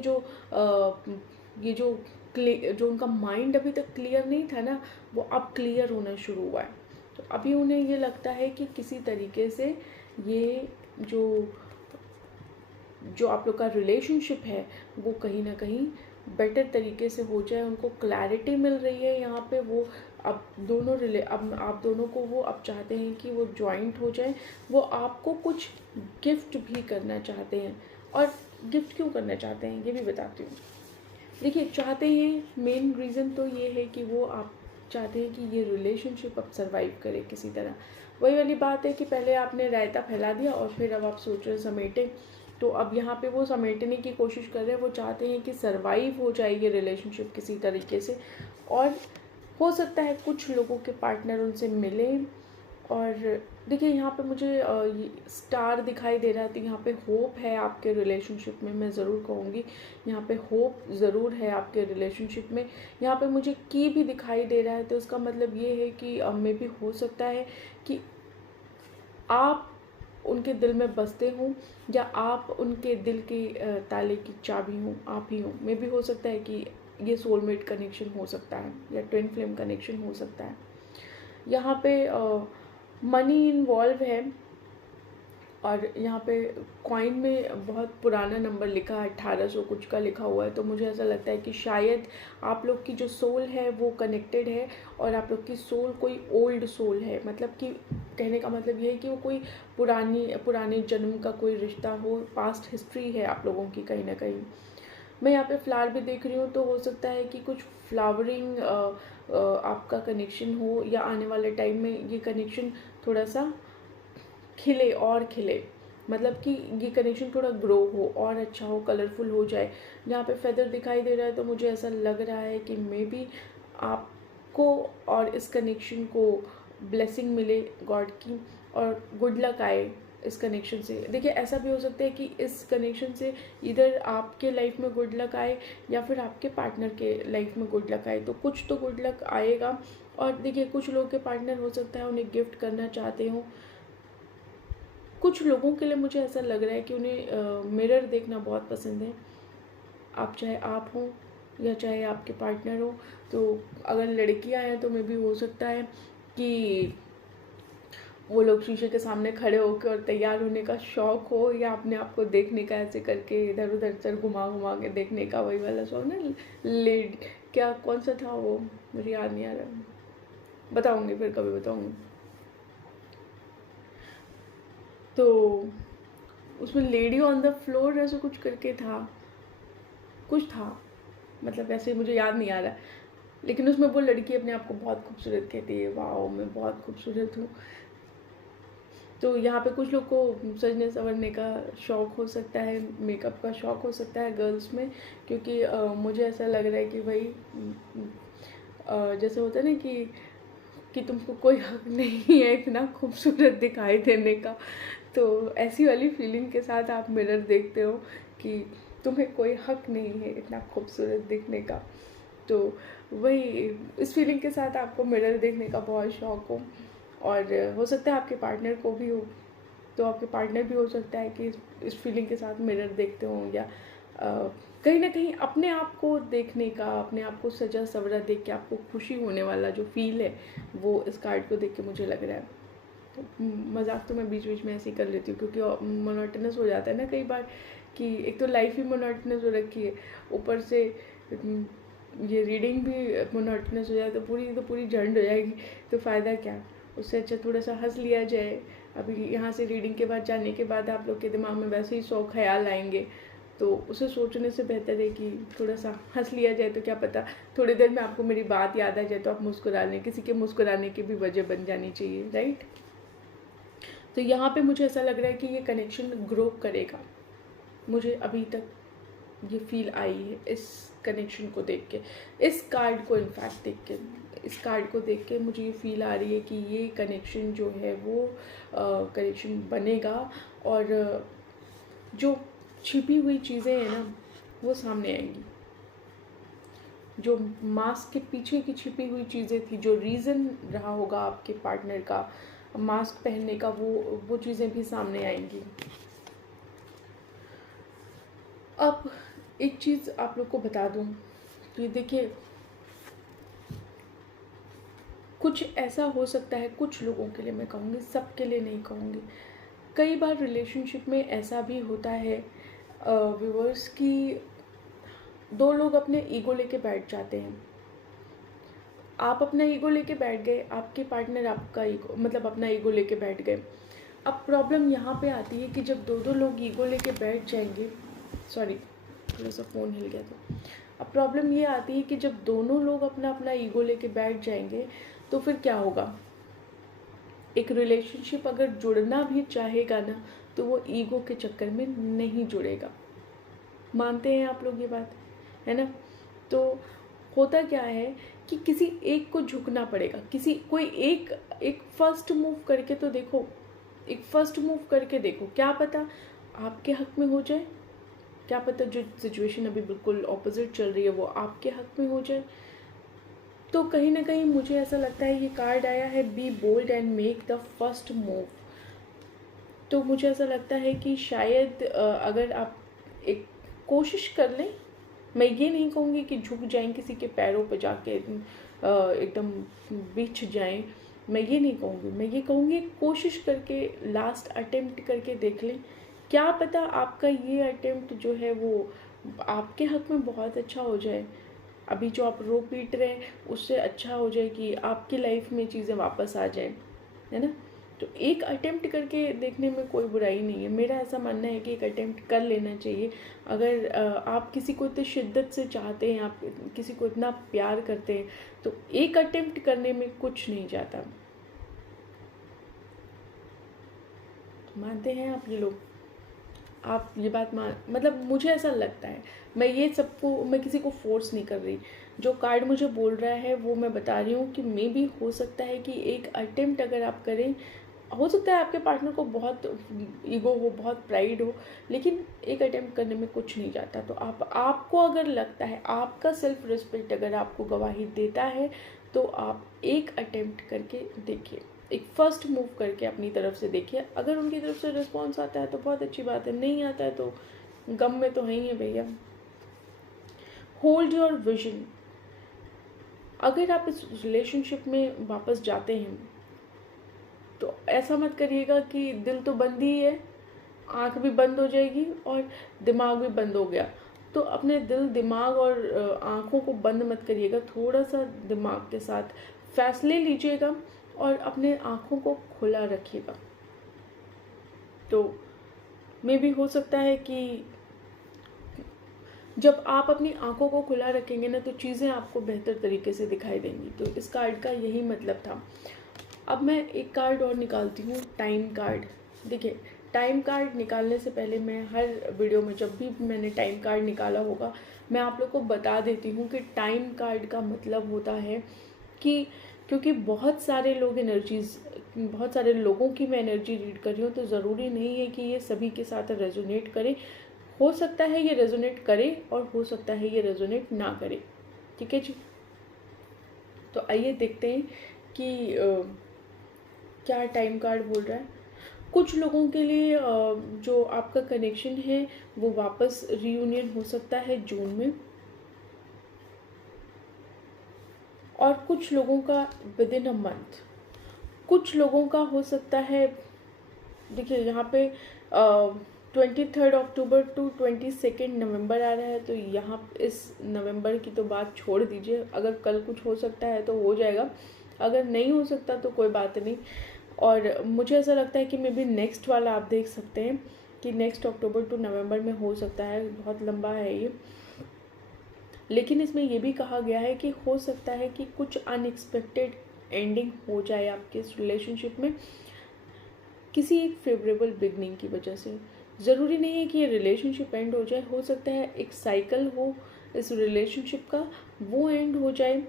ये जो उनका माइंड अभी तक क्लियर नहीं था ना, वो अब क्लियर होना शुरू हुआ है। तो अभी उन्हें ये लगता है कि किसी तरीके से ये जो आप लोग का रिलेशनशिप है वो कहीं ना कहीं बेटर तरीके से हो जाए। उनको क्लैरिटी मिल रही है यहाँ पे, वो अब अब आप दोनों को वो अब चाहते हैं कि वो जॉइंट हो जाए। वो आपको कुछ गिफ्ट भी करना चाहते हैं, और गिफ्ट क्यों करना चाहते हैं ये भी बताती हूँ। देखिए चाहते हैं, मेन रीज़न तो ये है कि वो आप चाहते हैं कि ये रिलेशनशिप अब सर्वाइव करे किसी तरह। वही वाली बात है कि पहले आपने रायता फैला दिया और फिर अब आप सोच रहे समेटें, तो अब यहाँ पे वो समेटने की कोशिश कर रहे हैं। वो चाहते हैं कि सर्वाइव हो जाए ये रिलेशनशिप किसी तरीके से, और हो सकता है कुछ लोगों के पार्टनर उनसे मिलें। और देखिए यहाँ पे मुझे ये स्टार दिखाई दे रहा है, तो यहाँ पे होप है आपके रिलेशनशिप में, मैं ज़रूर कहूँगी यहाँ पे होप ज़रूर है आपके रिलेशनशिप में। यहाँ पे मुझे की भी दिखाई दे रहा है, तो इसका मतलब ये है कि मे भी हो सकता है कि आप उनके दिल में बसते हों, या आप उनके दिल के ताले की चाबी हों, आप ही हों। मे भी हो सकता है कि ये सोलमेट कनेक्शन हो सकता है, या ट्विन फ्लेम कनेक्शन हो सकता है। यहाँ पे मनी इन्वॉल्व है, और यहाँ पे कॉइन में बहुत पुराना नंबर लिखा है, 1800 कुछ का लिखा हुआ है। तो मुझे ऐसा लगता है कि शायद आप लोग की जो सोल है वो कनेक्टेड है, और आप लोग की सोल कोई ओल्ड सोल है। मतलब कि कहने का मतलब ये है कि वो कोई पुराने जन्म का कोई रिश्ता हो, पास्ट हिस्ट्री है आप लोगों की कहीं ना कहीं। मैं यहाँ पे फ्लावर भी देख रही हूँ, तो हो सकता है कि कुछ फ्लावरिंग आपका कनेक्शन हो, या आने वाले टाइम में ये कनेक्शन थोड़ा सा खिले और खिले। मतलब कि ये कनेक्शन थोड़ा ग्रो हो और अच्छा हो, कलरफुल हो जाए। यहाँ पे फेदर दिखाई दे रहा है, तो मुझे ऐसा लग रहा है कि मे बी आपको और इस कनेक्शन को ब्लेसिंग मिले गॉड की, और गुड लक आए इस कनेक्शन से। देखिए ऐसा भी हो सकता है कि इस कनेक्शन से इधर आपके लाइफ में गुड लक आए, या फिर आपके पार्टनर के लाइफ में गुड लक आए। तो कुछ तो गुड लक आएगा। और देखिए कुछ लोगों के पार्टनर हो सकता है उन्हें गिफ्ट करना चाहते हो। कुछ लोगों के लिए मुझे ऐसा लग रहा है कि उन्हें मिरर देखना बहुत पसंद है। आप चाहे आप हो या चाहे आपके पार्टनर हो। तो अगर लड़कियां हैं तो मे भी हो सकता है कि वो लोग शीशे के सामने खड़े होकर और तैयार होने का शौक हो, या अपने आप को देखने का, ऐसे करके इधर उधर सर घुमा घुमा के देखने का, वही वाला शौक ना। लेड क्या कौन सा था वो, मुझे याद नहीं आ रहा, बताऊंगी फिर कभी बताऊंगी। तो उसमें लेडी ऑन द फ्लोर ऐसे कुछ करके था, कुछ था, मतलब ऐसे मुझे याद नहीं आ रहा। लेकिन उसमें वो लड़की अपने आप को बहुत खूबसूरत कहती है, वाओ मैं बहुत खूबसूरत हूँ। तो यहाँ पे कुछ लोग को सजने संवरने का शौक़ हो सकता है, मेकअप का शौक़ हो सकता है गर्ल्स में, क्योंकि मुझे ऐसा लग रहा है कि भाई जैसे होता है ना कि तुमको कोई हक नहीं है इतना खूबसूरत दिखाई देने का, तो ऐसी वाली फीलिंग के साथ आप मिरर देखते हो कि तुम्हें कोई हक नहीं है इतना खूबसूरत दिखने का। तो वही इस फीलिंग के साथ आपको मिरर देखने का बहुत शौक़ हो, और हो सकता है आपके पार्टनर को भी हो, तो आपके पार्टनर भी हो सकता है कि इस फीलिंग के साथ मिरर देखते हों, या कहीं ना कहीं अपने आप को देखने का, अपने आप को सजा सवरा देख के आपको खुशी होने वाला जो फील है वो इस कार्ड को देख के मुझे लग रहा है। तो मजाक तो मैं बीच बीच में ऐसे ही कर लेती हूँ, क्योंकि मोनोटोनस हो जाता है ना कई बार, कि एक तो लाइफ ही मोनोटोनस हो रखी है, ऊपर से ये रीडिंग भी मोनोटोनस हो जाए तो पूरी झंड हो जाएगी, तो फ़ायदा क्या। उससे अच्छा थोड़ा सा हंस लिया जाए। अभी यहाँ से रीडिंग के बाद जाने के बाद आप लोग के दिमाग में वैसे ही 100 ख्याल आएंगे, तो उसे सोचने से बेहतर है कि थोड़ा सा हंस लिया जाए, तो क्या पता थोड़ी देर में आपको मेरी बात याद आ जाए तो आप मुस्कुरा लें। किसी के मुस्कुराने की भी वजह बन जानी चाहिए, राइट। तो यहाँ पे मुझे ऐसा लग रहा है कि ये कनेक्शन ग्रो करेगा, मुझे अभी तक ये फील आई है इस कनेक्शन को देख के, इस कार्ड को इनफैक्ट देख के, इस कार्ड को देख के मुझे ये फील आ रही है कि ये कनेक्शन जो है वो कनेक्शन बनेगा, और जो छिपी हुई चीज़ें हैं ना वो सामने आएंगी। जो मास्क के पीछे की छिपी हुई चीज़ें थी, जो रीज़न रहा होगा आपके पार्टनर का मास्क पहनने का, वो चीज़ें भी सामने आएंगी। अब एक चीज़ आप लोग को बता दूं, तो ये देखिए, कुछ ऐसा हो सकता है कुछ लोगों के लिए, मैं कहूँगी सबके लिए नहीं कहूँगी, कई बार रिलेशनशिप में ऐसा भी होता है व्यूअर्स कि दो लोग अपने ईगो लेके बैठ जाते हैं। आप अपना ईगो लेके बैठ गए, आपके पार्टनर आपका ईगो मतलब अपना ईगो लेके बैठ गए। अब प्रॉब्लम यहाँ पे आती है कि जब दो लोग ईगो लेके बैठ जाएंगे, सॉरी थोड़ा सा फ़ोन हिल गया था। अब प्रॉब्लम ये आती है कि जब दोनों लोग अपना अपना ईगो लेके बैठ जाएंगे तो फिर क्या होगा। एक रिलेशनशिप अगर जुड़ना भी चाहेगा ना तो वो ईगो के चक्कर में नहीं जुड़ेगा। मानते हैं आप लोग ये बात, है ना। तो होता क्या है कि किसी एक को झुकना पड़ेगा, कोई एक फर्स्ट मूव करके तो देखो, एक फर्स्ट मूव करके देखो, क्या पता आपके हक में हो जाए, क्या पता जो सिचुएशन अभी बिल्कुल ऑपोजिट चल रही है वो आपके हक में हो जाए। तो कहीं ना कहीं मुझे ऐसा लगता है, ये कार्ड आया है be bold and make the first move. तो मुझे ऐसा लगता है कि शायद अगर आप एक कोशिश कर लें, मैं ये नहीं कहूँगी कि झुक जाएं किसी के पैरों पर जाके एकदम बिछ जाएं, मैं ये नहीं कहूँगी, मैं ये कहूँगी कोशिश करके लास्ट अटेम्प्ट करके देख लें। क्या पता आपका ये अटेम्प्ट जो है वो आपके हक में बहुत अच्छा हो जाए, अभी जो आप रो पीट रहे हैं उससे अच्छा हो जाए कि आपकी लाइफ में चीज़ें वापस आ जाए, है ना। तो एक अटेम्प्ट करके देखने में कोई बुराई नहीं है, मेरा ऐसा मानना है कि एक अटेम्प्ट कर लेना चाहिए। अगर आप किसी को इतनी शिद्दत से चाहते हैं, आप किसी को इतना प्यार करते हैं, तो एक अटेम्प्ट करने में कुछ नहीं जाता। मानते हैं आप ये लोग, आप ये बात मतलब मुझे ऐसा लगता है, मैं किसी को फोर्स नहीं कर रही। जो कार्ड मुझे बोल रहा है वो मैं बता रही हूँ कि मे भी हो सकता है कि एक अटेम्प्ट अगर आप करें, हो सकता है आपके पार्टनर को बहुत ईगो हो, बहुत प्राइड हो, लेकिन एक अटेम्प्ट करने में कुछ नहीं जाता। तो आपको अगर लगता है, आपका सेल्फ रिस्पेक्ट अगर आपको गवाही देता है, तो आप एक अटेम्प्ट करके देखिए, एक फर्स्ट मूव करके अपनी तरफ से देखिए। अगर उनकी तरफ से रिस्पॉन्स आता है तो बहुत अच्छी बात है, नहीं आता है तो गम में तो है ही है भैया। Hold your vision. अगर आप इस रिलेशनशिप में वापस जाते हैं तो ऐसा मत करिएगा कि दिल तो बंद ही है, आँख भी बंद हो जाएगी और दिमाग भी बंद हो गया। तो अपने दिल, दिमाग और आँखों को बंद मत करिएगा, थोड़ा सा दिमाग के साथ फैसले लीजिएगा और अपने आँखों को खुला रखिएगा। तो मे भी हो सकता है कि जब आप अपनी आँखों को खुला रखेंगे ना तो चीज़ें आपको बेहतर तरीके से दिखाई देंगी। तो इस कार्ड का यही मतलब था। अब मैं एक कार्ड और निकालती हूँ, टाइम कार्ड। देखिए, टाइम कार्ड निकालने से पहले मैं हर वीडियो में जब भी मैंने टाइम कार्ड निकाला होगा, मैं आप लोग को बता देती हूँ कि टाइम कार्ड का मतलब होता है कि क्योंकि बहुत सारे लोगों की मैं एनर्जी रीड कर रही हूँ, तो ज़रूरी नहीं है कि ये सभी के साथ रेजोनेट करे। हो सकता है ये रेजोनेट करे और हो सकता है ये रेजोनेट ना करे। ठीक है जी। तो आइए देखते हैं कि क्या टाइम कार्ड बोल रहा है। कुछ लोगों के लिए जो आपका कनेक्शन है वो वापस रीयूनियन हो सकता है जून में, और कुछ लोगों का विद इन अ मंथ, कुछ लोगों का हो सकता है। देखिए यहाँ पे 23 अक्टूबर टू 22 नवंबर आ रहा है, तो यहाँ इस नवंबर की तो बात छोड़ दीजिए। अगर कल कुछ हो सकता है तो हो जाएगा, अगर नहीं हो सकता तो कोई बात नहीं। और मुझे ऐसा लगता है कि मे बी नेक्स्ट वाला आप देख सकते हैं कि नेक्स्ट अक्टूबर टू नवंबर में हो सकता है, बहुत लंबा है ये। लेकिन इसमें ये भी कहा गया है कि हो सकता है कि कुछ अनएक्सपेक्टेड एंडिंग हो जाए आपके इस रिलेशनशिप में, किसी एक फेवरेबल बिगनिंग की वजह से। ज़रूरी नहीं है कि ये रिलेशनशिप एंड हो जाए, हो सकता है एक साइकिल हो इस रिलेशनशिप का, वो एंड हो जाए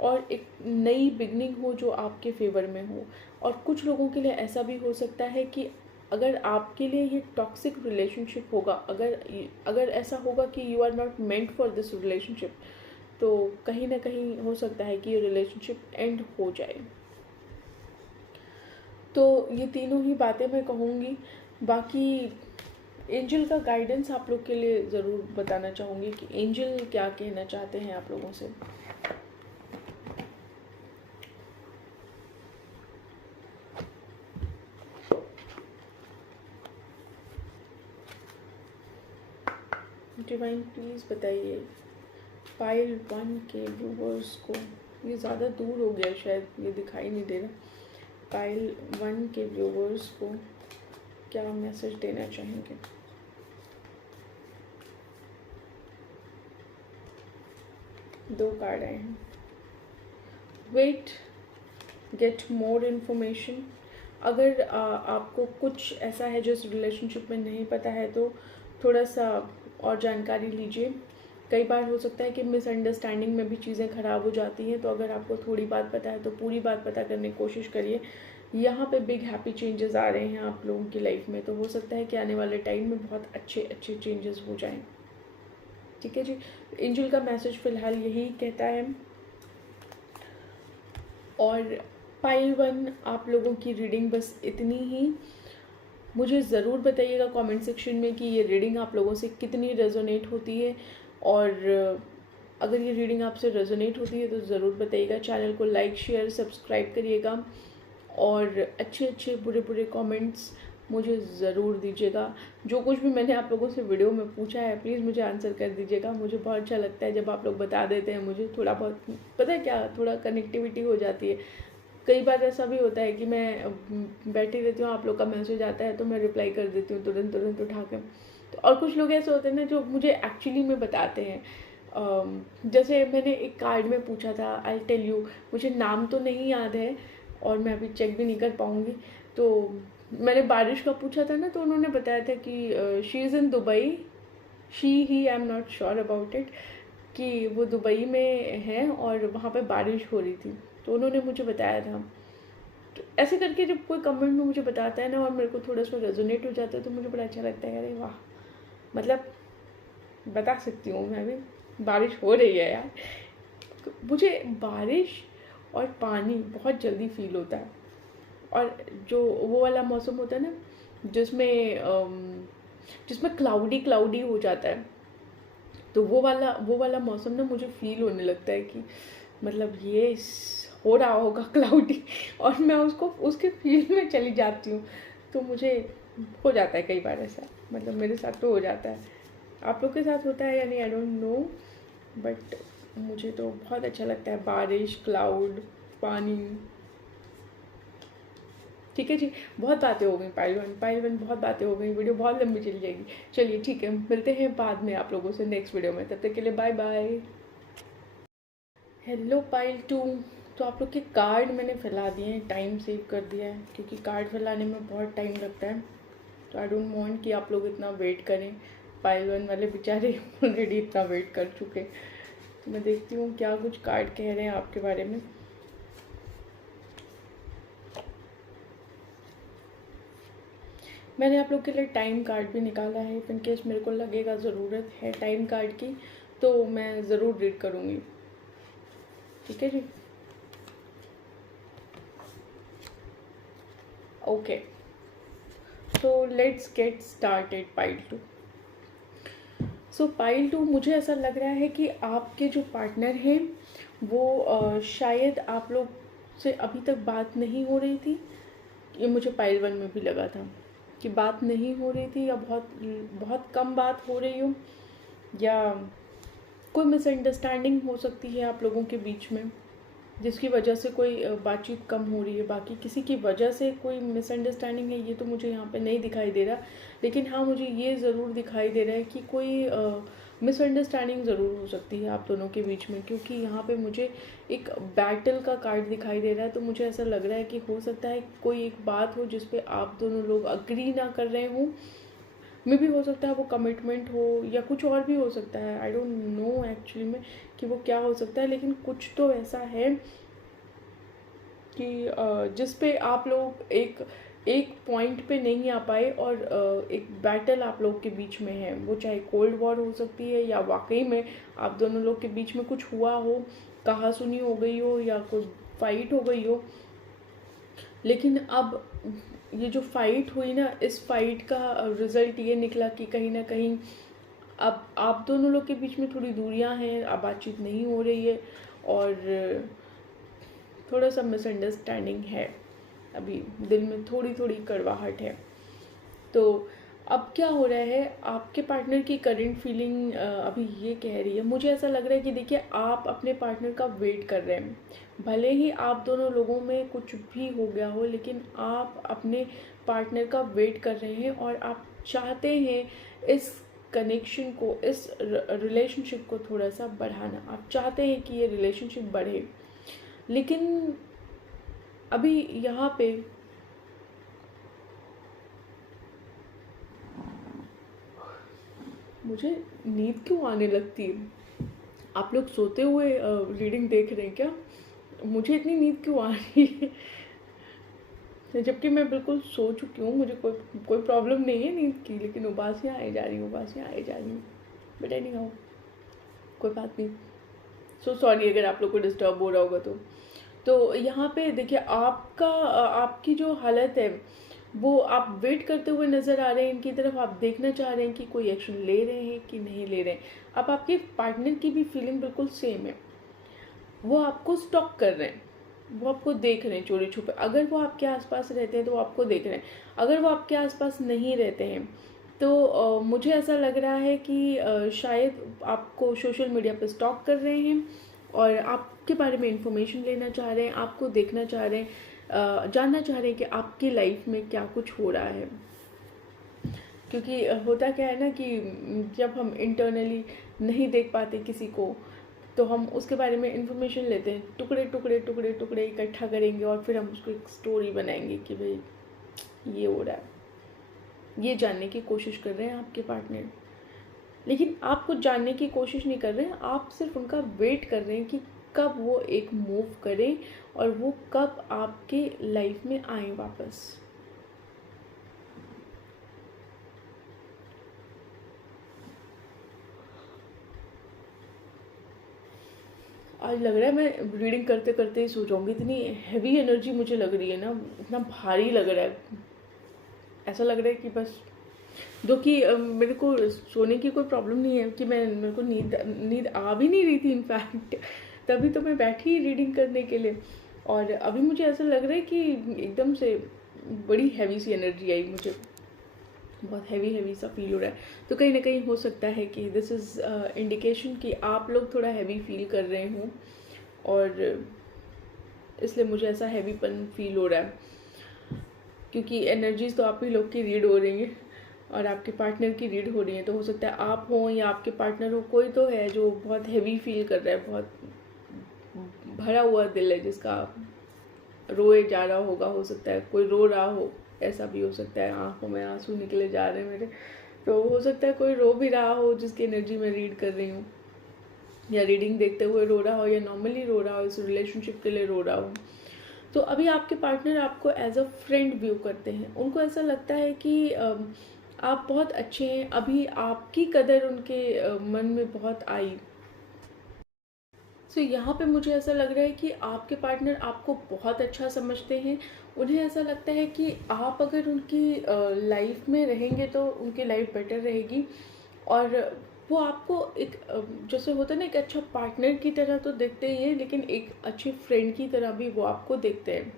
और एक नई बिगनिंग हो जो आपके फेवर में हो। और कुछ लोगों के लिए ऐसा भी हो सकता है कि अगर आपके लिए ये टॉक्सिक रिलेशनशिप होगा, अगर ऐसा होगा कि you are not meant for this relationship, तो कहीं ना कहीं हो सकता है कि ये रिलेशनशिप एंड हो जाए। तो ये तीनों ही बातें मैं कहूँगी। बाकी एंजल का गाइडेंस आप लोग के लिए ज़रूर बताना चाहूँगी कि एंजल क्या कहना चाहते हैं आप लोगों से। डिवाइन प्लीज़ बताइए पाइल 1 के व्यूवर्स को, ये ज़्यादा दूर हो गया शायद, ये दिखाई नहीं दे रहा। पाइल 1 के व्यूवर्स को क्या मैसेज देना चाहेंगे? दो कार्ड आए हैं। Wait, get more information. अगर आपको कुछ ऐसा है जो इस रिलेशनशिप में नहीं पता है तो थोड़ा सा और जानकारी लीजिए। कई बार हो सकता है कि मिसअंडरस्टैंडिंग में भी चीज़ें ख़राब हो जाती हैं, तो अगर आपको थोड़ी बात पता है तो पूरी बात पता करने की कोशिश करिए। यहाँ पे बिग हैप्पी चेंजेस आ रहे हैं आप लोगों की लाइफ में, तो हो सकता है कि आने वाले टाइम में बहुत अच्छे अच्छे चेंजेस हो जाएं। ठीक है जी। एंजल का मैसेज फ़िलहाल यही कहता है। और पाइल 1 आप लोगों की रीडिंग बस इतनी ही। मुझे ज़रूर बताइएगा कमेंट सेक्शन में कि ये रीडिंग आप लोगों से कितनी रेजोनेट होती है, और अगर ये रीडिंग आपसे रेजोनेट होती है तो ज़रूर बताइएगा। चैनल को लाइक शेयर सब्सक्राइब करिएगा, और अच्छे अच्छे बुरे बुरे कमेंट्स मुझे ज़रूर दीजिएगा। जो कुछ भी मैंने आप लोगों से वीडियो में पूछा है प्लीज़ मुझे आंसर कर दीजिएगा। मुझे बहुत अच्छा लगता है जब आप लोग बता देते हैं मुझे, थोड़ा बहुत पता है क्या, थोड़ा कनेक्टिविटी हो जाती है। कई बार ऐसा भी होता है कि मैं बैठी रहती हूँ, आप लोग का मैसेज आता है तो मैं रिप्लाई कर देती हूँ तुरंत उठा कर। तो और कुछ लोग ऐसे होते हैं ना जो मुझे एक्चुअली में बताते हैं। जैसे मैंने एक कार्ड में पूछा था, आई टेल यू, मुझे नाम तो नहीं याद है और मैं अभी चेक भी नहीं कर पाऊँगी। तो मैंने बारिश का पूछा था ना, तो उन्होंने बताया था कि she is in Dubai, I am not sure about it, कि वो दुबई में है और वहाँ पे बारिश हो रही थी, तो उन्होंने मुझे बताया था। तो ऐसे करके जब कोई कमेंट में मुझे बताता है ना और मेरे को थोड़ा सा रेजोनेट हो जाता है तो मुझे बड़ा अच्छा लगता है। अरे वाह, मतलब बता सकती हूँ मैं भी, बारिश हो रही है यार। मुझे बारिश और पानी बहुत जल्दी फील होता है, और जो वो वाला मौसम होता है ना जिसमें क्लाउडी हो जाता है, तो वो वाला मौसम ना मुझे फील होने लगता है कि मतलब ये हो रहा होगा क्लाउडी, और मैं उसके फील में चली जाती हूँ। तो मुझे हो जाता है कई बार ऐसा, मतलब मेरे साथ तो हो जाता है। आप लोग के साथ होता है या नहीं आई डोंट नो, बट मुझे तो बहुत अच्छा लगता है बारिश, क्लाउड, पानी। ठीक है जी, बहुत बातें हो गई पाइल वन बहुत बातें हो गई, वीडियो बहुत लंबी चली जाएगी। चलिए ठीक है, मिलते हैं बाद में आप लोगों से नेक्स्ट वीडियो में, तब तक के लिए बाय बाय। हेलो पाइल 2, तो आप लोग के कार्ड मैंने फैला दिए हैं, टाइम सेव कर दिया है, क्योंकि कार्ड फैलाने में बहुत टाइम लगता है। तो आई डोंट वांट कि आप लोग इतना वेट करें। पाइल 1 वाले बेचारे ऑलरेडी इतना वेट कर चुके। तो मैं देखती हूँ क्या कुछ कार्ड कह रहे हैं आपके बारे में। मैंने आप लोग के लिए टाइम कार्ड भी निकाला है, इन केस मेरे को लगेगा ज़रूरत है टाइम कार्ड की तो मैं ज़रूर रीड करूँगी। ठीक है जी, ओके। तो let's get started pile 2। So pile 2, मुझे ऐसा लग रहा है कि आपके जो पार्टनर हैं वो शायद आप लोग से अभी तक बात नहीं हो रही थी। ये मुझे पाइल 1 में भी लगा था कि बात नहीं हो रही थी, या बहुत बहुत कम बात हो रही हो, या कोई मिसअंडरस्टैंडिंग हो सकती है आप लोगों के बीच में, जिसकी वजह से कोई बातचीत कम हो रही है। बाकी किसी की वजह से कोई मिसअंडरस्टैंडिंग है ये तो मुझे यहाँ पे नहीं दिखाई दे रहा, लेकिन हाँ मुझे ये ज़रूर दिखाई दे रहा है कि कोई मिसअंडरस्टैंडिंग ज़रूर हो सकती है आप दोनों के बीच में, क्योंकि यहाँ पे मुझे एक बैटल का कार्ड दिखाई दे रहा है। तो मुझे ऐसा लग रहा है कि हो सकता है कोई एक बात हो जिस पे आप दोनों लोग अग्री ना कर रहे हों। मे भी हो सकता है वो कमिटमेंट हो, या कुछ और भी हो सकता है। आई डोंट नो एक्चुअली में कि वो क्या हो सकता है, लेकिन कुछ तो ऐसा है कि जिस पे आप लोग एक पॉइंट पे नहीं आ पाए, और एक बैटल आप लोग के बीच में है। वो चाहे कोल्ड वॉर हो सकती है, या वाकई में आप दोनों लोग के बीच में कुछ हुआ हो, कहा सुनी हो गई हो, या कोई फाइट हो गई हो। लेकिन अब ये जो फाइट हुई ना, इस फाइट का रिजल्ट ये निकला कि कहीं ना कहीं अब आप दोनों लोग के बीच में थोड़ी दूरियां हैं, अब बातचीत नहीं हो रही है, और थोड़ा सा मिसअंडरस्टैंडिंग है। अभी दिल में थोड़ी थोड़ी कड़वाहट है। तो अब क्या हो रहा है, आपके पार्टनर की करंट फीलिंग अभी ये कह रही है, मुझे ऐसा लग रहा है कि देखिए आप अपने पार्टनर का वेट कर रहे हैं। भले ही आप दोनों लोगों में कुछ भी हो गया हो, लेकिन आप अपने पार्टनर का वेट कर रहे हैं, और आप चाहते हैं इस कनेक्शन को, इस रिलेशनशिप को थोड़ा सा बढ़ाना। आप चाहते हैं कि ये रिलेशनशिप बढ़े, लेकिन अभी यहाँ पे मुझे नींद क्यों आने लगती है। आप लोग सोते हुए रीडिंग देख रहे हैं क्या? मुझे इतनी नींद क्यों आ रही है, जबकि मैं बिल्कुल सो चुकी हूँ। मुझे कोई प्रॉब्लम नहीं है नींद की, लेकिन उबासियाँ आए जा रही हैं, उबासियाँ आए जा रही हैं। बट एनी हाउ, कोई बात नहीं। सो सॉरी अगर आप लोग को डिस्टर्ब हो रहा होगा तो यहाँ पे देखिए आपकी जो हालत है वो आप वेट करते हुए नज़र आ रहे हैं। इनकी तरफ आप देखना चाह रहे हैं कि कोई एक्शन ले रहे हैं कि नहीं ले रहे हैं। अब आपके पार्टनर की भी फीलिंग बिल्कुल सेम है। वो आपको स्टॉक कर रहे हैं, वो आपको देख रहे हैं चोरी छुपे। अगर वो आपके आसपास रहते हैं तो वो आपको देख रहे हैं, अगर वो आपके आसपास नहीं रहते हैं तो मुझे ऐसा लग रहा है कि शायद आपको सोशल मीडिया पर स्टॉक कर रहे हैं, और आपके बारे में इंफॉर्मेशन लेना चाह रहे हैं, आपको देखना चाह रहे हैं, जानना चाह रहे हैं कि आपकी लाइफ में क्या कुछ हो रहा है। क्योंकि होता क्या है ना कि जब हम इंटरनली नहीं देख पाते किसी को, तो हम उसके बारे में इंफॉर्मेशन लेते हैं, टुकड़े टुकड़े टुकड़े टुकड़े इकट्ठा करेंगे, और फिर हम उसको एक स्टोरी बनाएंगे कि भाई ये हो रहा है। ये जानने की कोशिश कर रहे हैं आपके पार्टनर, लेकिन आप कुछ जानने की कोशिश नहीं कर रहे हैं। आप सिर्फ उनका वेट कर रहे हैं कि कब वो एक मूव करें, और वो कब आपके लाइफ में आए वापस। आज लग रहा है मैं रीडिंग करते करते ही सो जाऊंगी, इतनी हैवी एनर्जी मुझे लग रही है ना, इतना भारी लग रहा है। ऐसा लग रहा है कि बस जो कि मेरे को सोने की कोई प्रॉब्लम नहीं है, कि मेरे को नींद आ भी नहीं रही थी इनफैक्ट, तभी तो मैं बैठी रीडिंग करने के लिए। और अभी मुझे ऐसा लग रहा है कि एकदम से बड़ी हैवी सी एनर्जी आई मुझे, बहुत हैवी सा फील हो रहा है। तो कहीं ना कहीं हो सकता है कि दिस इज़ इंडिकेशन कि आप लोग थोड़ा हैवी फील कर रहे हों, और इसलिए मुझे ऐसा हैवीपन फील हो रहा है, क्योंकि एनर्जीज तो आप ही लोग की रीड हो रही हैं और आपके पार्टनर की रीड हो रही है। तो हो सकता है आप हो या आपके पार्टनर हो, कोई तो है जो बहुत हैवी फील कर रहा है, बहुत भरा हुआ दिल है जिसका रोए जा रहा होगा, हो सकता है कोई रो रहा हो, ऐसा भी हो सकता है, आंखों में आंसू निकले जा रहे हैं मेरे, तो हो सकता है कोई रो भी रहा हो जिसकी एनर्जी मैं रीड कर रही हूँ, या रीडिंग देखते हुए रो रहा हो, या नॉर्मली रो रहा हो, इस रिलेशनशिप के लिए रो रहा हो। तो अभी आपके पार्टनर आपको एज अ फ्रेंड व्यू करते हैं, उनको ऐसा लगता है कि आप बहुत अच्छे हैं, अभी आपकी कदर उनके मन में बहुत आई। सो यहाँ पे मुझे ऐसा लग रहा है कि आपके पार्टनर आपको बहुत अच्छा समझते हैं, उन्हें ऐसा लगता है कि आप अगर उनकी लाइफ में रहेंगे तो उनकी लाइफ बेटर रहेगी, और वो आपको एक जैसे होता है ना, एक अच्छा पार्टनर की तरह तो देखते ही हैं, लेकिन एक अच्छे फ्रेंड की तरह भी वो आपको देखते हैं।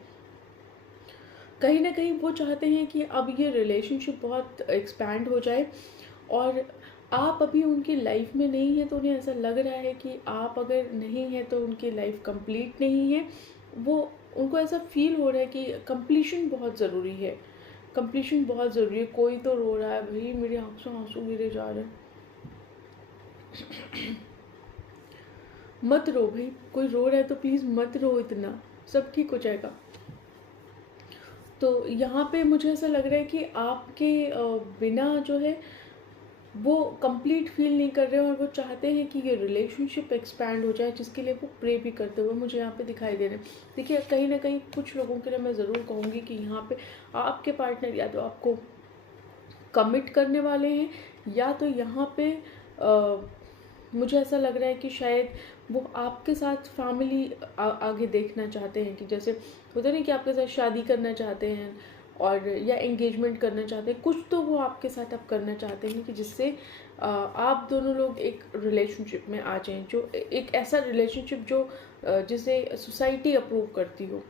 कहीं ना कहीं वो चाहते हैं कि अब ये रिलेशनशिप बहुत एक्सपैंड हो जाए, और आप अभी उनकी लाइफ में नहीं है, तो उन्हें ऐसा लग रहा है कि आप अगर नहीं है तो उनकी लाइफ कंप्लीट नहीं है। वो उनको ऐसा फील हो रहा है कि कंप्लीशन बहुत ज़रूरी है, कंप्लीशन बहुत ज़रूरी है। कोई तो रो रहा है भाई, मेरी आँख से आंसू गिरे जा रहे हैं। मत रो भाई, कोई रो रहा है तो प्लीज़ मत रो, इतना सब ठीक हो जाएगा। तो यहाँ पे मुझे ऐसा लग रहा है कि आपके बिना जो है वो कंप्लीट फील नहीं कर रहे हैं, और वो चाहते हैं कि ये रिलेशनशिप एक्सपैंड हो जाए, जिसके लिए वो प्रे भी करते हुए मुझे यहाँ पे दिखाई दे रहे हैं। देखिए, कहीं ना कहीं कुछ लोगों के लिए मैं ज़रूर कहूँगी कि यहाँ पे आपके पार्टनर या तो आपको कमिट करने वाले हैं, या तो यहाँ पे मुझे ऐसा लग रहा है कि शायद वो आपके साथ फैमिली आगे देखना चाहते हैं, कि जैसे होता है ना कि आपके साथ शादी करना चाहते हैं, और या एंगेजमेंट करना चाहते हैं, कुछ तो वो आपके साथ अब करना चाहते हैं कि जिससे आप दोनों लोग एक रिलेशनशिप में आ जाएं, जो एक ऐसा रिलेशनशिप जो जिसे सोसाइटी अप्रूव करती हो।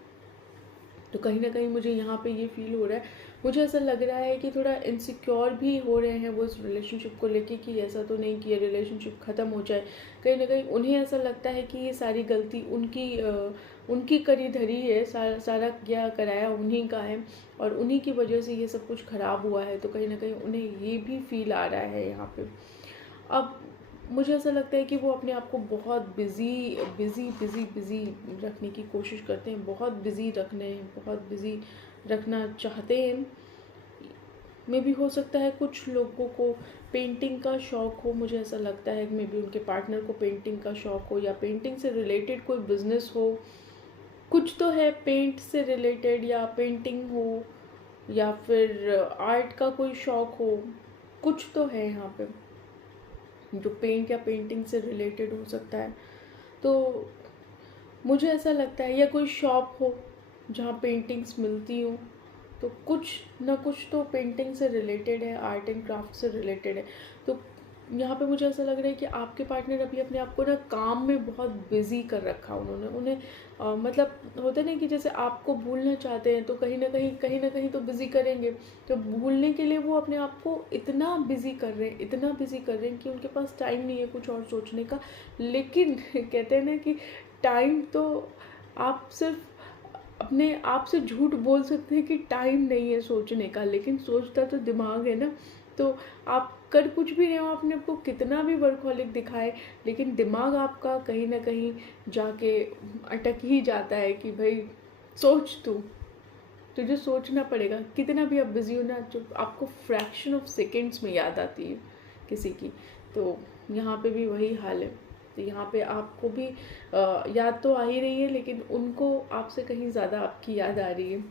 तो कहीं ना कहीं मुझे यहाँ पे ये फील हो रहा है, मुझे ऐसा लग रहा है कि थोड़ा इनसिक्योर भी हो रहे हैं वो इस रिलेशनशिप को लेके, कि ऐसा तो नहीं कि ये रिलेशनशिप ख़त्म हो जाए। कहीं ना कहीं उन्हें ऐसा लगता है कि ये सारी गलती उनकी करी धरी है, सारा किया कराया उन्हीं का है, और उन्हीं की वजह से ये सब कुछ ख़राब हुआ है। तो कहीं ना कहीं उन्हें ये भी फील आ रहा है यहाँ पे। अब मुझे ऐसा लगता है कि वो अपने आप को बहुत बिज़ी रखने की कोशिश करते हैं, बहुत बिज़ी रखना चाहते हैं। मे भी हो सकता है कुछ लोगों को पेंटिंग का शौक़ हो, मुझे ऐसा लगता है कि मे बी उनके पार्टनर को पेंटिंग का शौक़ हो, या पेंटिंग से रिलेटेड कोई बिज़नेस हो, कुछ तो है पेंट से रिलेटेड, या पेंटिंग हो, या फिर आर्ट का कोई शौक़ हो, कुछ तो है यहाँ पे जो पेंट या पेंटिंग से रिलेटेड हो सकता है। तो मुझे ऐसा लगता है, या कोई शॉप हो जहाँ पेंटिंग्स मिलती हो, तो कुछ ना कुछ तो पेंटिंग से रिलेटेड है, आर्ट एंड क्राफ्ट से रिलेटेड है। तो यहाँ पे मुझे ऐसा लग रहा है कि आपके पार्टनर अभी अपने आप को ना काम में बहुत बिजी कर रखा उन्हें मतलब होता है ना कि जैसे आपको भूलना चाहते हैं, तो कहीं ना कहीं तो बिजी करेंगे। तो भूलने के लिए वो अपने आप को इतना बिजी कर रहे हैं कि उनके पास टाइम नहीं है कुछ और सोचने का। लेकिन कहते हैं ना कि टाइम तो आप सिर्फ अपने आप से झूठ बोल सकते हैं कि टाइम नहीं है सोचने का, लेकिन सोचता तो दिमाग है ना। तो आप कर कुछ भी रहे हो, आपने आपको कितना भी वर्कहॉलिक दिखाए, लेकिन दिमाग आपका कहीं ना कहीं जाके अटक ही जाता है कि भाई सोच, तुझे सोचना पड़ेगा। कितना भी आप बिजी हो ना, जो आपको फ्रैक्शन ऑफ सेकेंड्स में याद आती है किसी की। तो यहाँ पे भी वही हाल है। तो यहाँ पे आपको भी याद तो आ ही रही है, लेकिन उनको आपसे कहीं ज़्यादा आपकी याद आ रही है।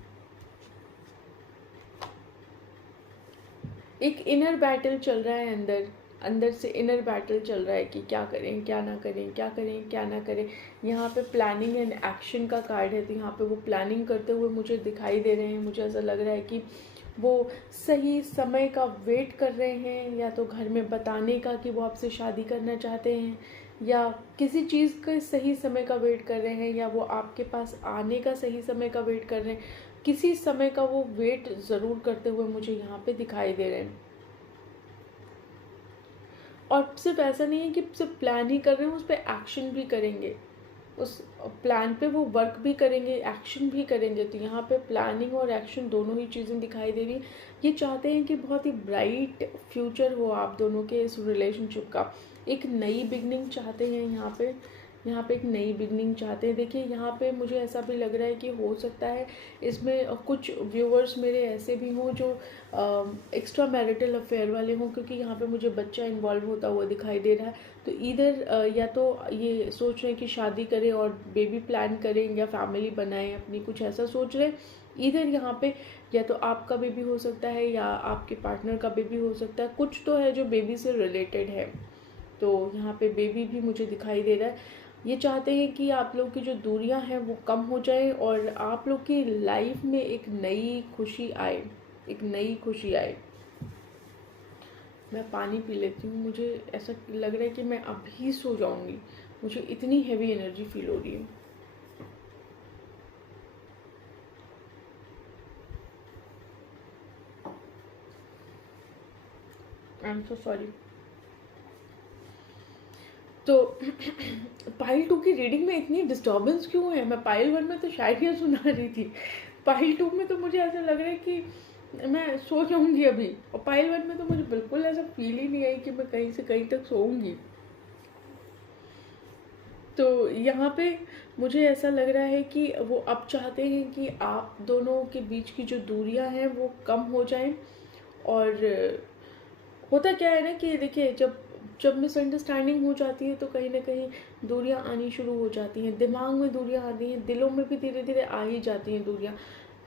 एक इनर बैटल चल रहा है, अंदर से इनर बैटल चल रहा है कि क्या करें क्या ना करें, क्या करें क्या ना करें। यहाँ पे प्लानिंग एंड एक्शन का कार्ड है, तो यहाँ पे वो प्लानिंग करते हुए मुझे दिखाई दे रहे हैं। मुझे ऐसा लग रहा है कि वो सही समय का वेट कर रहे हैं, या तो घर में बताने का कि वो आपसे शादी करना चाहते हैं, या किसी चीज़ के सही समय का वेट कर रहे हैं, या वो आपके पास आने का सही समय का वेट कर रहे हैं। किसी समय का वो वेट ज़रूर करते हुए मुझे यहाँ पे दिखाई दे रहे हैं। और सिर्फ ऐसा नहीं है कि सिर्फ प्लान ही कर रहे हैं, उस पर एक्शन भी करेंगे, उस प्लान पे वो वर्क भी करेंगे, एक्शन भी करेंगे। तो यहाँ पे प्लानिंग और एक्शन दोनों ही चीज़ें दिखाई दे रही हैं। ये चाहते हैं कि बहुत ही ब्राइट फ्यूचर हो आप दोनों के इस रिलेशनशिप का, एक नई बिगनिंग चाहते हैं यहाँ पे, यहाँ पे एक नई बिगनिंग चाहते हैं। देखिए यहाँ पे मुझे ऐसा भी लग रहा है कि हो सकता है इसमें कुछ व्यूअर्स मेरे ऐसे भी हों जो एक्स्ट्रा मैरिटल अफेयर वाले हों, क्योंकि यहाँ पे मुझे बच्चा इन्वॉल्व होता हुआ दिखाई दे रहा है। तो इधर या तो ये सोच रहे हैं कि शादी करें और बेबी प्लान करें या फैमिली बनाएं अपनी, कुछ ऐसा सोच रहे हैं। इधर यहाँ पे या तो आपका बेबी हो सकता है या आपके पार्टनर का बेबी हो सकता है, कुछ तो है जो बेबी से रिलेटेड है। तो यहाँ पे बेबी भी मुझे दिखाई दे रहा है। ये चाहते हैं कि आप लोग की जो दूरियां हैं वो कम हो जाए और आप लोग की लाइफ में एक नई खुशी आए, एक नई खुशी आए। मैं पानी पी लेती हूँ, मुझे ऐसा लग रहा है कि मैं अभी सो जाऊँगी, मुझे इतनी हैवी एनर्जी फील हो रही है। I am so sorry. तो पाइल 2 की रीडिंग में इतनी डिस्टर्बेंस क्यों है? मैं पाइल 1 में तो शायद ये सुना रही थी, पाइल 2 में तो मुझे ऐसा लग रहा है कि मैं सो जाऊंगी अभी, और पाइल 1 में तो मुझे बिल्कुल ऐसा फील ही नहीं आई कि मैं कहीं से कहीं तक सोऊंगी। तो यहाँ पे मुझे ऐसा लग रहा है कि वो अब चाहते हैं कि आप दोनों के बीच की जो दूरियां हैं वो कम हो जाएं। और होता क्या है ना कि देखिए जब जब मिसअंडरस्टैंडिंग हो जाती है तो कहीं ना कहीं दूरियां आनी शुरू हो जाती हैं, दिमाग में दूरियां आती हैं, दिलों में भी धीरे धीरे आ ही जाती हैं दूरियां।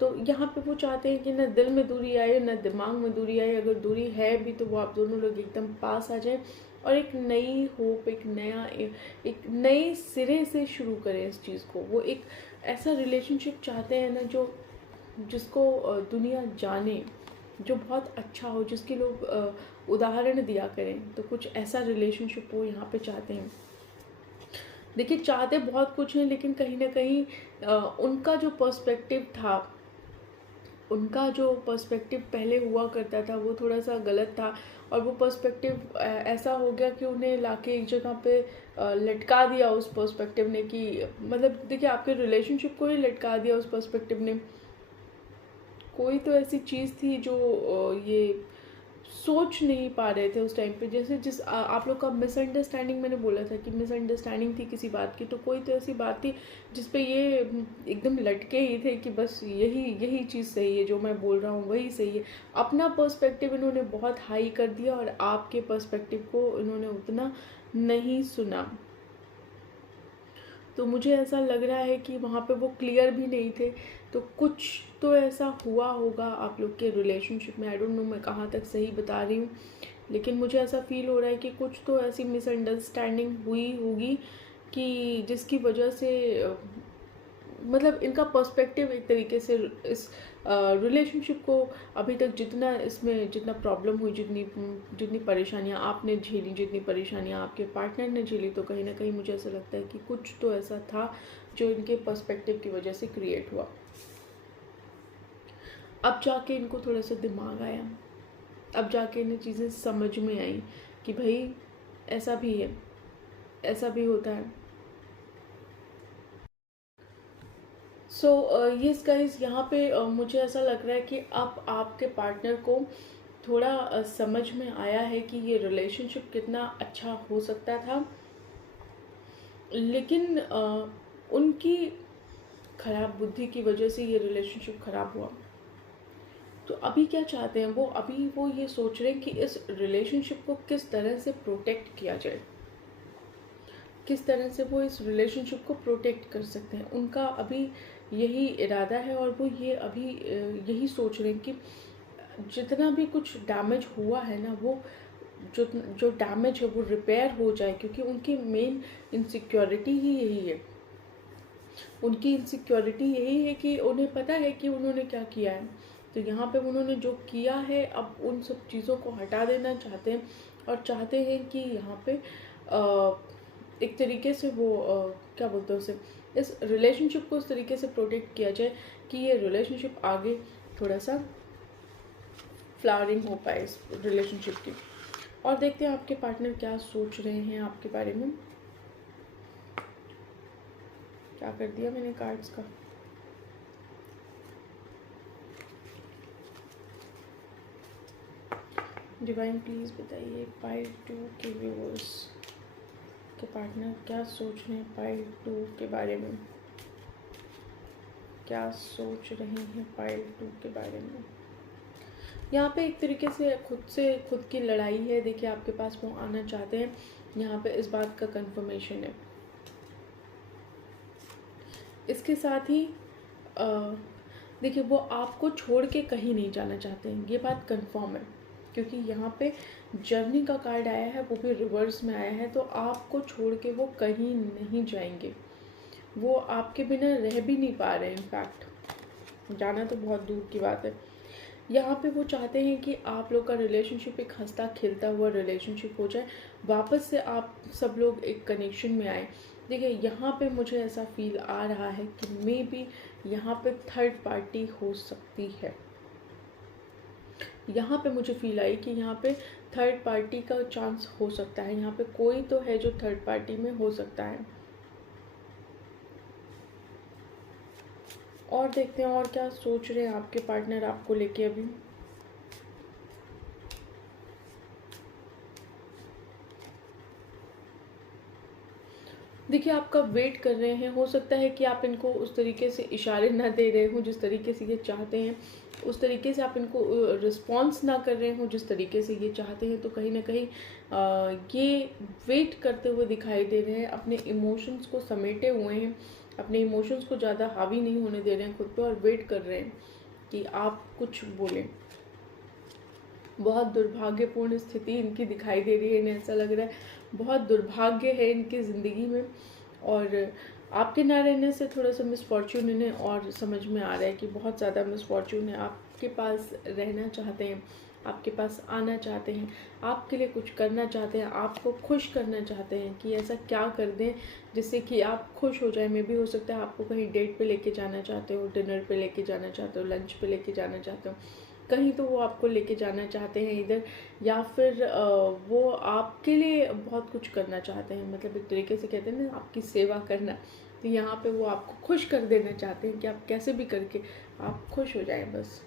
तो यहाँ पे वो चाहते हैं कि ना दिल में दूरी आए ना दिमाग में दूरी आए, अगर दूरी है भी तो वो आप दोनों लोग एकदम पास आ जाए और एक नई होप, एक नया एक नए सिरे से शुरू करें इस चीज़ को। वो एक ऐसा रिलेशनशिप चाहते हैं ना जो जिसको दुनिया जाने, जो बहुत अच्छा हो, जिसके लोग उदाहरण दिया करें। तो कुछ ऐसा रिलेशनशिप वो यहाँ पे चाहते हैं। देखिए चाहते बहुत कुछ हैं, लेकिन कहीं ना कहीं उनका जो पर्सपेक्टिव था, उनका जो पर्सपेक्टिव पहले हुआ करता था वो थोड़ा सा गलत था, और वो पर्सपेक्टिव ऐसा हो गया कि उन्हें लाके एक जगह पे लटका दिया उस पर्सपेक्टिव ने। कि मतलब देखिए आपके रिलेशनशिप को ही लटका दिया उस पर्सपेक्टिव ने। कोई तो ऐसी चीज़ थी जो ये सोच नहीं पा रहे थे उस टाइम पे। जैसे आप लोग का मिसअंडरस्टैंडिंग, मैंने बोला था कि मिसअंडरस्टैंडिंग थी किसी बात की, तो कोई तो ऐसी बात थी जिसपे ये एकदम लटके ही थे कि बस यही यही चीज़ सही है, जो मैं बोल रहा हूँ वही सही है। अपना पर्सपेक्टिव इन्होंने बहुत हाई कर दिया और आपके पर्सपेक्टिव को इन्होंने उतना नहीं सुना। तो मुझे ऐसा लग रहा है कि वहाँ पे वो क्लियर भी नहीं थे। तो कुछ तो ऐसा हुआ होगा आप लोग के रिलेशनशिप में। आई डोंट नो मैं कहाँ तक सही बता रही हूँ, लेकिन मुझे ऐसा फील हो रहा है कि कुछ तो ऐसी मिसअंडरस्टैंडिंग हुई होगी कि जिसकी वजह से मतलब इनका पर्सपेक्टिव एक तरीके से इस रिलेशनशिप को अभी तक जितना इसमें जितना प्रॉब्लम हुई, जितनी जितनी परेशानियां आपने झेली, जितनी परेशानियां आपके पार्टनर ने झेली, तो कहीं ना कहीं मुझे ऐसा लगता है कि कुछ तो ऐसा था जो इनके पर्सपेक्टिव की वजह से क्रिएट हुआ। अब जाके इनको थोड़ा सा दिमाग आया, अब जाके इन्हें चीज़ें समझ में आई कि भाई ऐसा भी है, ऐसा भी होता है। सो यस गाइस, यहाँ पे मुझे ऐसा लग रहा है कि अब आपके पार्टनर को थोड़ा समझ में आया है कि ये रिलेशनशिप कितना अच्छा हो सकता था, लेकिन उनकी खराब बुद्धि की वजह से ये रिलेशनशिप खराब हुआ। तो अभी क्या चाहते हैं वो? अभी वो ये सोच रहे हैं कि इस रिलेशनशिप को किस तरह से प्रोटेक्ट किया जाए, किस तरह से वो इस रिलेशनशिप को प्रोटेक्ट कर सकते हैं। उनका अभी यही इरादा है और वो ये अभी यही सोच रहे हैं कि जितना भी कुछ डैमेज हुआ है ना, वो जो जो डैमेज है वो रिपेयर हो जाए, क्योंकि उनकी मेन इनसिक्योरिटी ही यही है। उनकी इनसिक्योरिटी यही है कि उन्हें पता है कि उन्होंने क्या किया है। तो यहाँ पे उन्होंने जो किया है, अब उन सब चीज़ों को हटा देना चाहते हैं और चाहते हैं कि यहाँ पे एक तरीके से वो क्या बोलते हैं उसे, इस रिलेशनशिप को इस तरीके से प्रोटेक्ट किया जाए कि ये रिलेशनशिप आगे थोड़ा सा फ्लावरिंग हो पाए इस रिलेशनशिप की। और देखते हैं आपके पार्टनर क्या सोच रहे हैं आपके बारे में। क्या कर दिया मैंने कार्ड्स का? डिवाइन प्लीज बताइए पाइल 2 के व्यूअर्स। आपके पार्टनर क्या सोच रहे हैं पाइल 2 के बारे में, क्या सोच रहे हैं पाइल 2 के बारे में। यहाँ पे एक तरीके से खुद की लड़ाई है। देखिए आपके पास वो आना चाहते हैं, यहाँ पे इस बात का कंफर्मेशन है। इसके साथ ही देखिए वो आपको छोड़ के कहीं नहीं जाना चाहते हैं, ये बात कंफर्म है, क्योंकि यहाँ पे जर्नी का कार्ड आया है, वो भी रिवर्स में आया है। तो आपको छोड़ के वो कहीं नहीं जाएंगे, वो आपके बिना रह भी नहीं पा रहे हैं। इनफैक्ट जाना तो बहुत दूर की बात है। यहाँ पे वो चाहते हैं कि आप लोग का रिलेशनशिप एक हंसता खेलता हुआ रिलेशनशिप हो जाए, वापस से आप सब लोग एक कनेक्शन में आए। देखिए यहाँ पे मुझे ऐसा फील आ रहा है कि मे बी यहाँ पे थर्ड पार्टी हो सकती है। यहाँ पे मुझे फील आई कि यहाँ पे थर्ड पार्टी का चांस हो सकता है। यहाँ पे कोई तो है जो थर्ड पार्टी में हो सकता है। और देखते हैं और क्या सोच रहे हैं आपके पार्टनर आपको लेके अभी। देखिए आपका वेट कर रहे हैं। हो सकता है कि आप इनको उस तरीके से इशारे ना दे रहे हो जिस तरीके से ये चाहते हैं, उस तरीके से आप इनको रिस्पॉन्स ना कर रहे हो जिस तरीके से ये चाहते हैं। तो कहीं ना कहीं ये वेट करते हुए दिखाई दे रहे हैं, अपने इमोशंस को समेटे हुए हैं, अपने इमोशंस को ज़्यादा हावी नहीं होने दे रहे हैं खुद पे, और वेट कर रहे हैं कि आप कुछ बोलें। बहुत दुर्भाग्यपूर्ण स्थिति इनकी दिखाई दे रही है, इन्हें ऐसा लग रहा है बहुत दुर्भाग्य है इनकी ज़िंदगी में, और आपके ना रहने से थोड़ा सा मिसफॉर्चून इन्हें और समझ में आ रहा है कि बहुत ज़्यादा मिसफॉर्चून है। आपके पास रहना चाहते हैं, आपके पास आना चाहते हैं, आपके लिए कुछ करना चाहते हैं, आपको खुश करना चाहते हैं कि ऐसा क्या कर दें जिससे कि आप खुश हो जाए। मे भी हो सकता है आपको कहीं डेट पे लेके जाना चाहते हो, डिनर पे लेके जाना चाहते हो, लंच पे लेके जाना चाहते हो, कहीं तो वो आपको लेके जाना चाहते हैं इधर, या फिर वो आपके लिए बहुत कुछ करना चाहते हैं। मतलब एक तरीके से कहते हैं ना आपकी सेवा करना, तो यहाँ पे वो आपको खुश कर देना चाहते हैं कि आप कैसे भी करके आप खुश हो जाएं। बस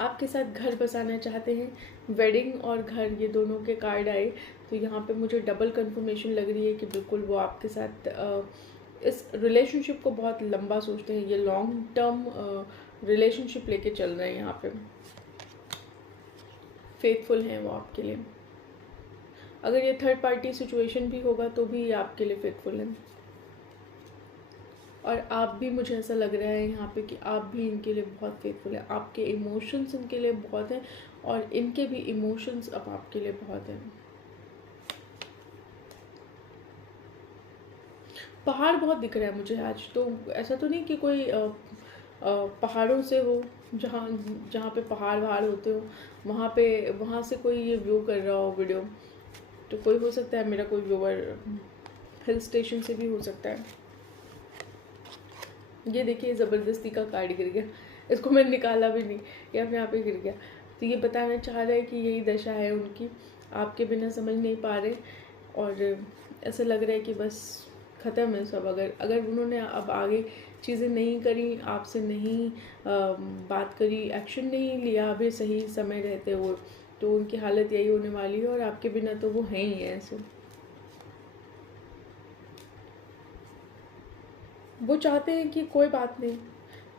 आपके साथ घर बसाना चाहते हैं। वेडिंग और घर ये दोनों के कार्ड आए, तो यहाँ पे मुझे डबल कंफर्मेशन लग रही है कि बिल्कुल वो आपके साथ इस रिलेशनशिप को बहुत लंबा सोचते हैं। ये लॉन्ग टर्म रिलेशनशिप लेके चल रहे हैं। यहाँ पे फेथफुल हैं वो आपके लिए। अगर ये थर्ड पार्टी सिचुएशन भी होगा तो भी ये आपके लिए फेथफुल हैं, और आप भी, मुझे ऐसा लग रहा है यहाँ पे कि आप भी इनके लिए बहुत फेथफुल हैं। आपके इमोशंस इनके लिए बहुत हैं, और इनके भी इमोशंस अब आपके लिए बहुत हैं। पहाड़ बहुत दिख रहा है मुझे आज, तो ऐसा तो नहीं कि कोई पहाड़ों से हो, जहाँ जहाँ पे पहाड़ वहाड़ होते हो, वहाँ से कोई ये व्यू कर रहा हो वीडियो। तो कोई हो सकता है मेरा कोई व्यूअर हिल स्टेशन से भी हो सकता है। ये देखिए ज़बरदस्ती का कार्ड गिर गया, इसको मैंने निकाला भी नहीं, ये अपने आप ही गिर गया। तो ये बताना चाह रहा है कि यही दशा है उनकी, आपके बिना समझ नहीं पा रहे, और ऐसा लग रहा है कि बस ख़त्म है सब। अगर उन्होंने अब आगे चीज़ें नहीं करी, आपसे नहीं बात करी, एक्शन नहीं लिया अभी सही समय रहते हुए, तो उनकी हालत यही होने वाली है। और आपके बिना तो वो हैं ही ऐसे। वो चाहते हैं कि कोई बात नहीं,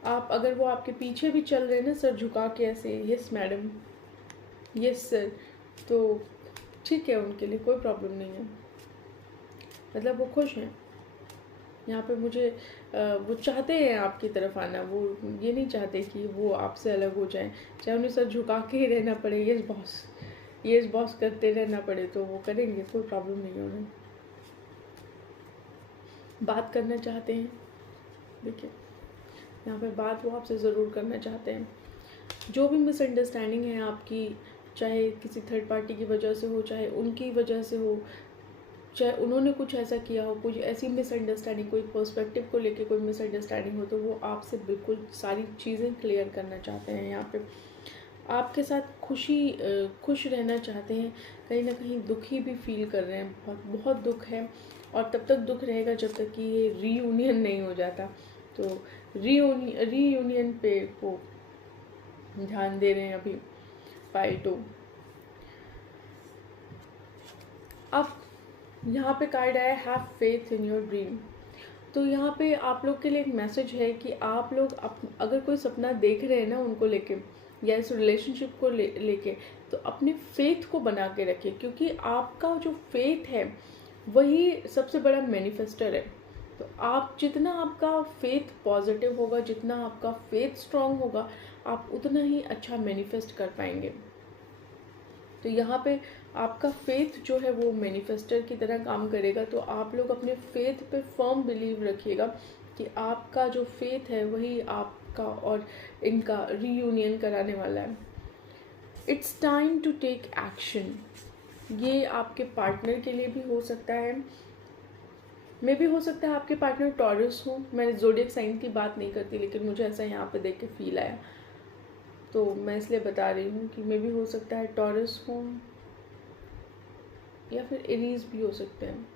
आप अगर वो आपके पीछे भी चल रहे हैं ना सर झुका के ऐसे, यस मैडम, यस सर, तो ठीक है, उनके लिए कोई प्रॉब्लम नहीं है। मतलब वो खुश हैं यहाँ पे। मुझे वो चाहते हैं आपकी तरफ आना, वो ये नहीं चाहते कि वो आपसे अलग हो जाएं। चाहे उन्हें सर झुका के ही रहना पड़े, यस बॉस, यस बॉस करते रहना पड़े, तो वो करेंगे, कोई प्रॉब्लम नहीं है उन्हें। बात करना चाहते हैं, देखिए यहाँ पे बात वो आपसे ज़रूर करना चाहते हैं। जो भी मिसअंडरस्टैंडिंग है आपकी, चाहे किसी थर्ड पार्टी की वजह से हो, चाहे उनकी वजह से हो, चाहे उन्होंने कुछ ऐसा किया हो, कुछ ऐसी मिसअंडरस्टैंडिंग, कोई पर्सपेक्टिव को लेके कोई मिसअंडरस्टैंडिंग हो, तो वो आपसे बिल्कुल सारी चीज़ें क्लियर करना चाहते हैं। यहाँ पे आपके साथ खुश रहना चाहते हैं। कहीं ना कहीं दुखी भी फील कर रहे हैं, बहुत बहुत दुख है, और तब तक दुख रहेगा जब तक कि ये रीयूनियन नहीं हो जाता। तो रीयूनियन पे वो ध्यान दे रहे हैं अभी पाइल 2। अब यहाँ पे कार्ड आया have faith in your dream. तो यहाँ पे आप लोग के लिए एक मैसेज है कि आप लोग अगर कोई सपना देख रहे हैं ना उनको लेके या इस रिलेशनशिप को लेके तो अपने फेथ को बना के रखिए, क्योंकि आपका जो फेथ है वही सबसे बड़ा मैनिफेस्टर है। तो आप जितना आपका फेथ पॉजिटिव होगा, जितना आपका फेथ स्ट्रांग होगा, आप उतना ही अच्छा मैनिफेस्ट कर पाएंगे। तो यहाँ पे आपका फेथ जो है वो मैनिफेस्टर की तरह काम करेगा। तो आप लोग अपने फेथ पे फर्म बिलीव रखिएगा कि आपका जो फेथ है वही आपका और इनका रीयूनियन कराने वाला है। It's time to take action. ये आपके पार्टनर के लिए भी हो सकता है, मे भी हो सकता है आपके पार्टनर टॉरस हो। मैंने ज़ोडिएक साइन की बात नहीं करती, लेकिन मुझे ऐसा यहाँ पे देख के फील आया, तो मैं इसलिए बता रही हूँ कि मे भी हो सकता है टॉरस हो या फिर एरीज भी हो सकते हैं।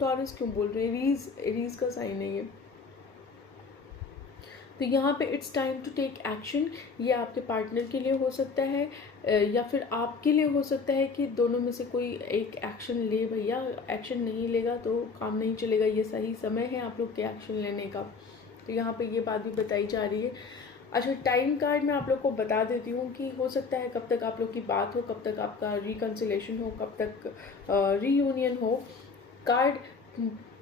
टॉरस क्यों बोल रहे हैं, एरीज का साइन है ये। तो यहाँ पे it's time to take action, ये आपके पार्टनर के लिए हो सकता है या फिर आपके लिए हो सकता है कि दोनों में से कोई एक एक्शन ले। भैया एक्शन नहीं लेगा तो काम नहीं चलेगा, ये सही समय है आप लोग के एक्शन लेने का। तो यहाँ पे ये बात भी बताई जा रही है। अच्छा, टाइम कार्ड मैं आप लोग को बता देती हूँ कि हो सकता है कब तक आप लोग की बात हो, कब तक आपका रिकन्सिलेशन हो, कब तक रीयूनियन हो। कार्ड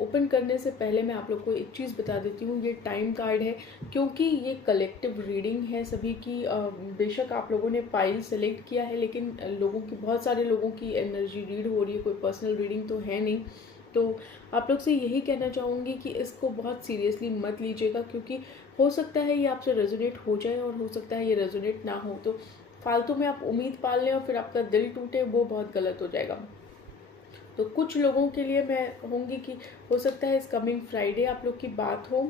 ओपन करने से पहले मैं आप लोग को एक चीज़ बता देती हूँ, ये टाइम कार्ड है क्योंकि ये कलेक्टिव रीडिंग है सभी की। बेशक आप लोगों ने पाइल सेलेक्ट किया है, लेकिन लोगों की, बहुत सारे लोगों की एनर्जी रीड हो रही है, कोई पर्सनल रीडिंग तो है नहीं। तो आप लोग से यही कहना चाहूँगी कि इसको बहुत सीरियसली मत लीजिएगा, क्योंकि हो सकता है ये आपसे रेजोनेट हो जाए और हो सकता है ये रेजोनेट ना हो। तो फालतू में आप उम्मीद पाल लें और फिर आपका दिल टूटे, वो बहुत गलत हो जाएगा। तो कुछ लोगों के लिए मैं कहूँगी कि हो सकता है इस कमिंग फ्राइडे आप लोग की बात हो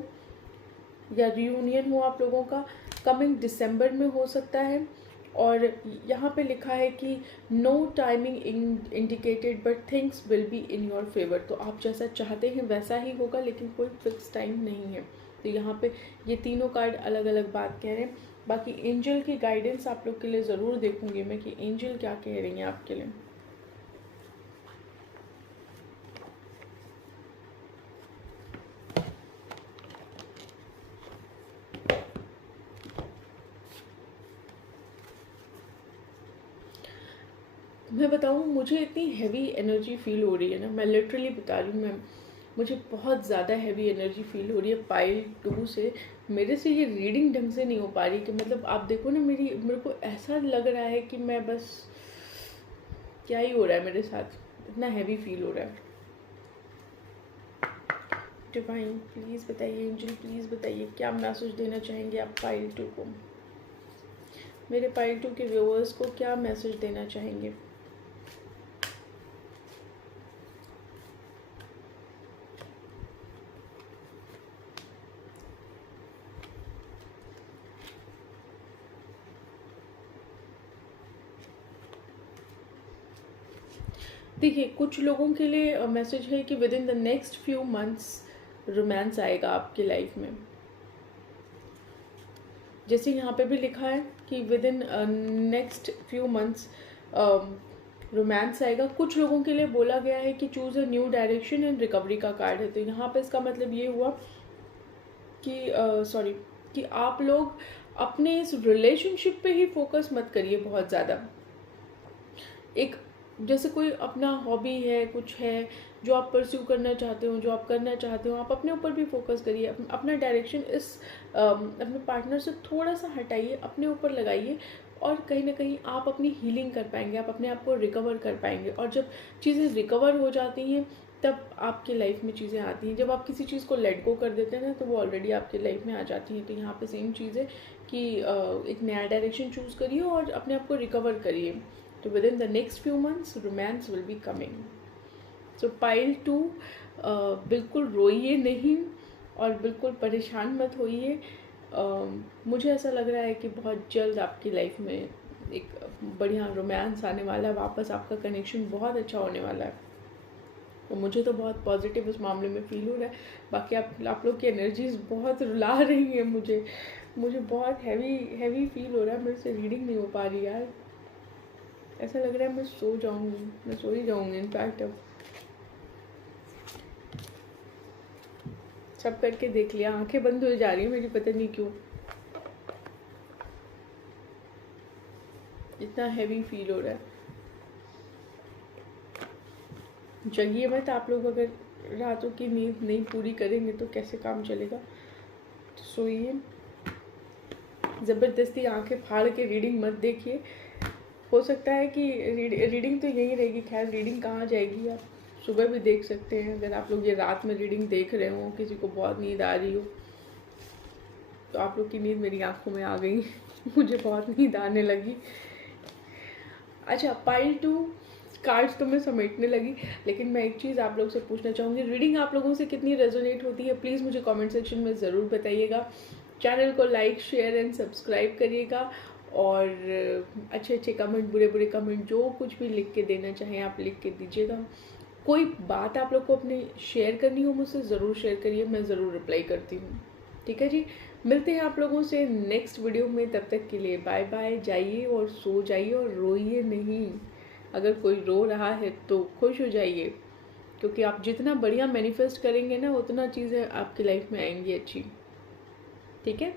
या रियूनियन हो आप लोगों का, कमिंग दिसंबर में हो सकता है। और यहाँ पे लिखा है कि no timing indicated but things will be in your favour. तो आप जैसा चाहते हैं वैसा ही होगा, लेकिन कोई फिक्स टाइम नहीं है। तो यहाँ पे ये तीनों कार्ड अलग अलग बात कह रहे हैं। बाकी एंजल की गाइडेंस आप लोग के लिए ज़रूर देखूंगी मैं कि एंजल क्या कह रही हैं आपके लिए। मैं बताऊँ, मुझे इतनी हैवी एनर्जी फील हो रही है ना, मैं लिटरली बता रही हूँ, मैं मुझे बहुत ज़्यादा हैवी एनर्जी फील हो रही है पाइल 2 से। मेरे से ये रीडिंग ढंग से नहीं हो पा रही कि मतलब आप देखो ना, मेरे को ऐसा लग रहा है कि मैं बस, क्या ही हो रहा है मेरे साथ, इतना हैवी फील हो रहा है। डिवाइन प्लीज़ बताइए, एंजल प्लीज़ बताइए क्या मैसेज देना चाहेंगे आप पाइल 2 को, मेरे पाइल 2 के व्यूअर्स को क्या मैसेज देना चाहेंगे। देखिए, कुछ लोगों के लिए मैसेज है कि with in the next few months romance आएगा आपकी लाइफ में। जैसे यहाँ पे भी लिखा है कि with in next few months romance आएगा। कुछ लोगों के लिए बोला गया है कि choose a new direction and recovery का कार्ड है। तो यहाँ पे इसका मतलब ये हुआ कि कि आप लोग अपने इस रिलेशनशिप पे ही फोकस मत करिए बहुत ज़्यादा। एक जैसे कोई अपना हॉबी है, कुछ है जो आप परस्यू करना चाहते हो, जो आप करना चाहते हो, आप अपने ऊपर भी फोकस करिए। अपना डायरेक्शन इस अपने पार्टनर से थोड़ा सा हटाइए, अपने ऊपर लगाइए, और कहीं ना कहीं आप अपनी हीलिंग कर पाएंगे, आप अपने आप को रिकवर कर पाएंगे। और जब चीज़ें रिकवर हो जाती हैं तब आपकी लाइफ में चीज़ें आती हैं। जब आप किसी चीज़ को लेट गो कर देते हैं ना, तो वो ऑलरेडी आपकी लाइफ में आ जाती हैं। तो यहाँ पे सेम चीज़ है कि एक नया डायरेक्शन चूज़ करिए और अपने आप को रिकवर करिए। तो with in the next few months romance will be coming. So pile 2, बिल्कुल रोइए नहीं और बिल्कुल परेशान मत होइए। मुझे ऐसा लग रहा है कि बहुत जल्द आपकी लाइफ में एक बढ़िया रोमांस आने वाला है, वापस आपका कनेक्शन बहुत अच्छा होने वाला है। तो मुझे तो बहुत पॉजिटिव इस मामले में फील हो रहा है। बाकी आप लोग की एनर्जीज बहुत रुला रही हैं मुझे बहुत हैवी फील हो रहा है। मेरे से रीडिंग नहीं हो पा रही यार। ऐसा लग रहा है मैं सो जाऊंगी, मैं सो ही जाऊंगी इनफैक्ट। अब सब करके देख लिया, आंखें बंद हो जा रही है मेरी, पता नहीं क्यों इतना हैवी फील हो रहा है। जगिए मत आप लोग, अगर रातों की नींद नहीं पूरी करेंगे तो कैसे काम चलेगा। तो सोइए, ज़बरदस्ती आंखें फाड़ के रीडिंग मत देखिए। हो सकता है कि रीडिंग तो यही रहेगी, खैर रीडिंग कहाँ जाएगी, आप सुबह भी देख सकते हैं। अगर आप लोग ये रात में रीडिंग देख रहे हो, किसी को बहुत नींद आ रही हो, तो आप लोग की नींद मेरी आंखों में आ गई मुझे बहुत नींद आने लगी। अच्छा, पाइल 2 कार्ड्स तो मैं समेटने लगी, लेकिन मैं एक चीज़ आप लोग से पूछना चाहूँगी, रीडिंग आप लोगों से कितनी रेजोनेट होती है प्लीज़ मुझे कमेंट सेक्शन में ज़रूर बताइएगा। चैनल को लाइक शेयर एंड सब्सक्राइब करिएगा, और अच्छे अच्छे कमेंट, बुरे बुरे कमेंट, जो कुछ भी लिख के देना चाहें आप लिख के दीजिएगा। कोई बात आप लोग को अपने शेयर करनी हो मुझसे ज़रूर शेयर करिए, मैं ज़रूर रिप्लाई करती हूँ। ठीक है जी, मिलते हैं आप लोगों से नेक्स्ट वीडियो में, तब तक के लिए बाय बाय। जाइए और सो जाइए और रोइए नहीं। अगर कोई रो रहा है तो खुश हो जाइए, क्योंकि आप जितना बढ़िया मैनिफेस्ट करेंगे ना, उतना चीज़ें आपकी लाइफ में आएंगी अच्छी। ठीक है।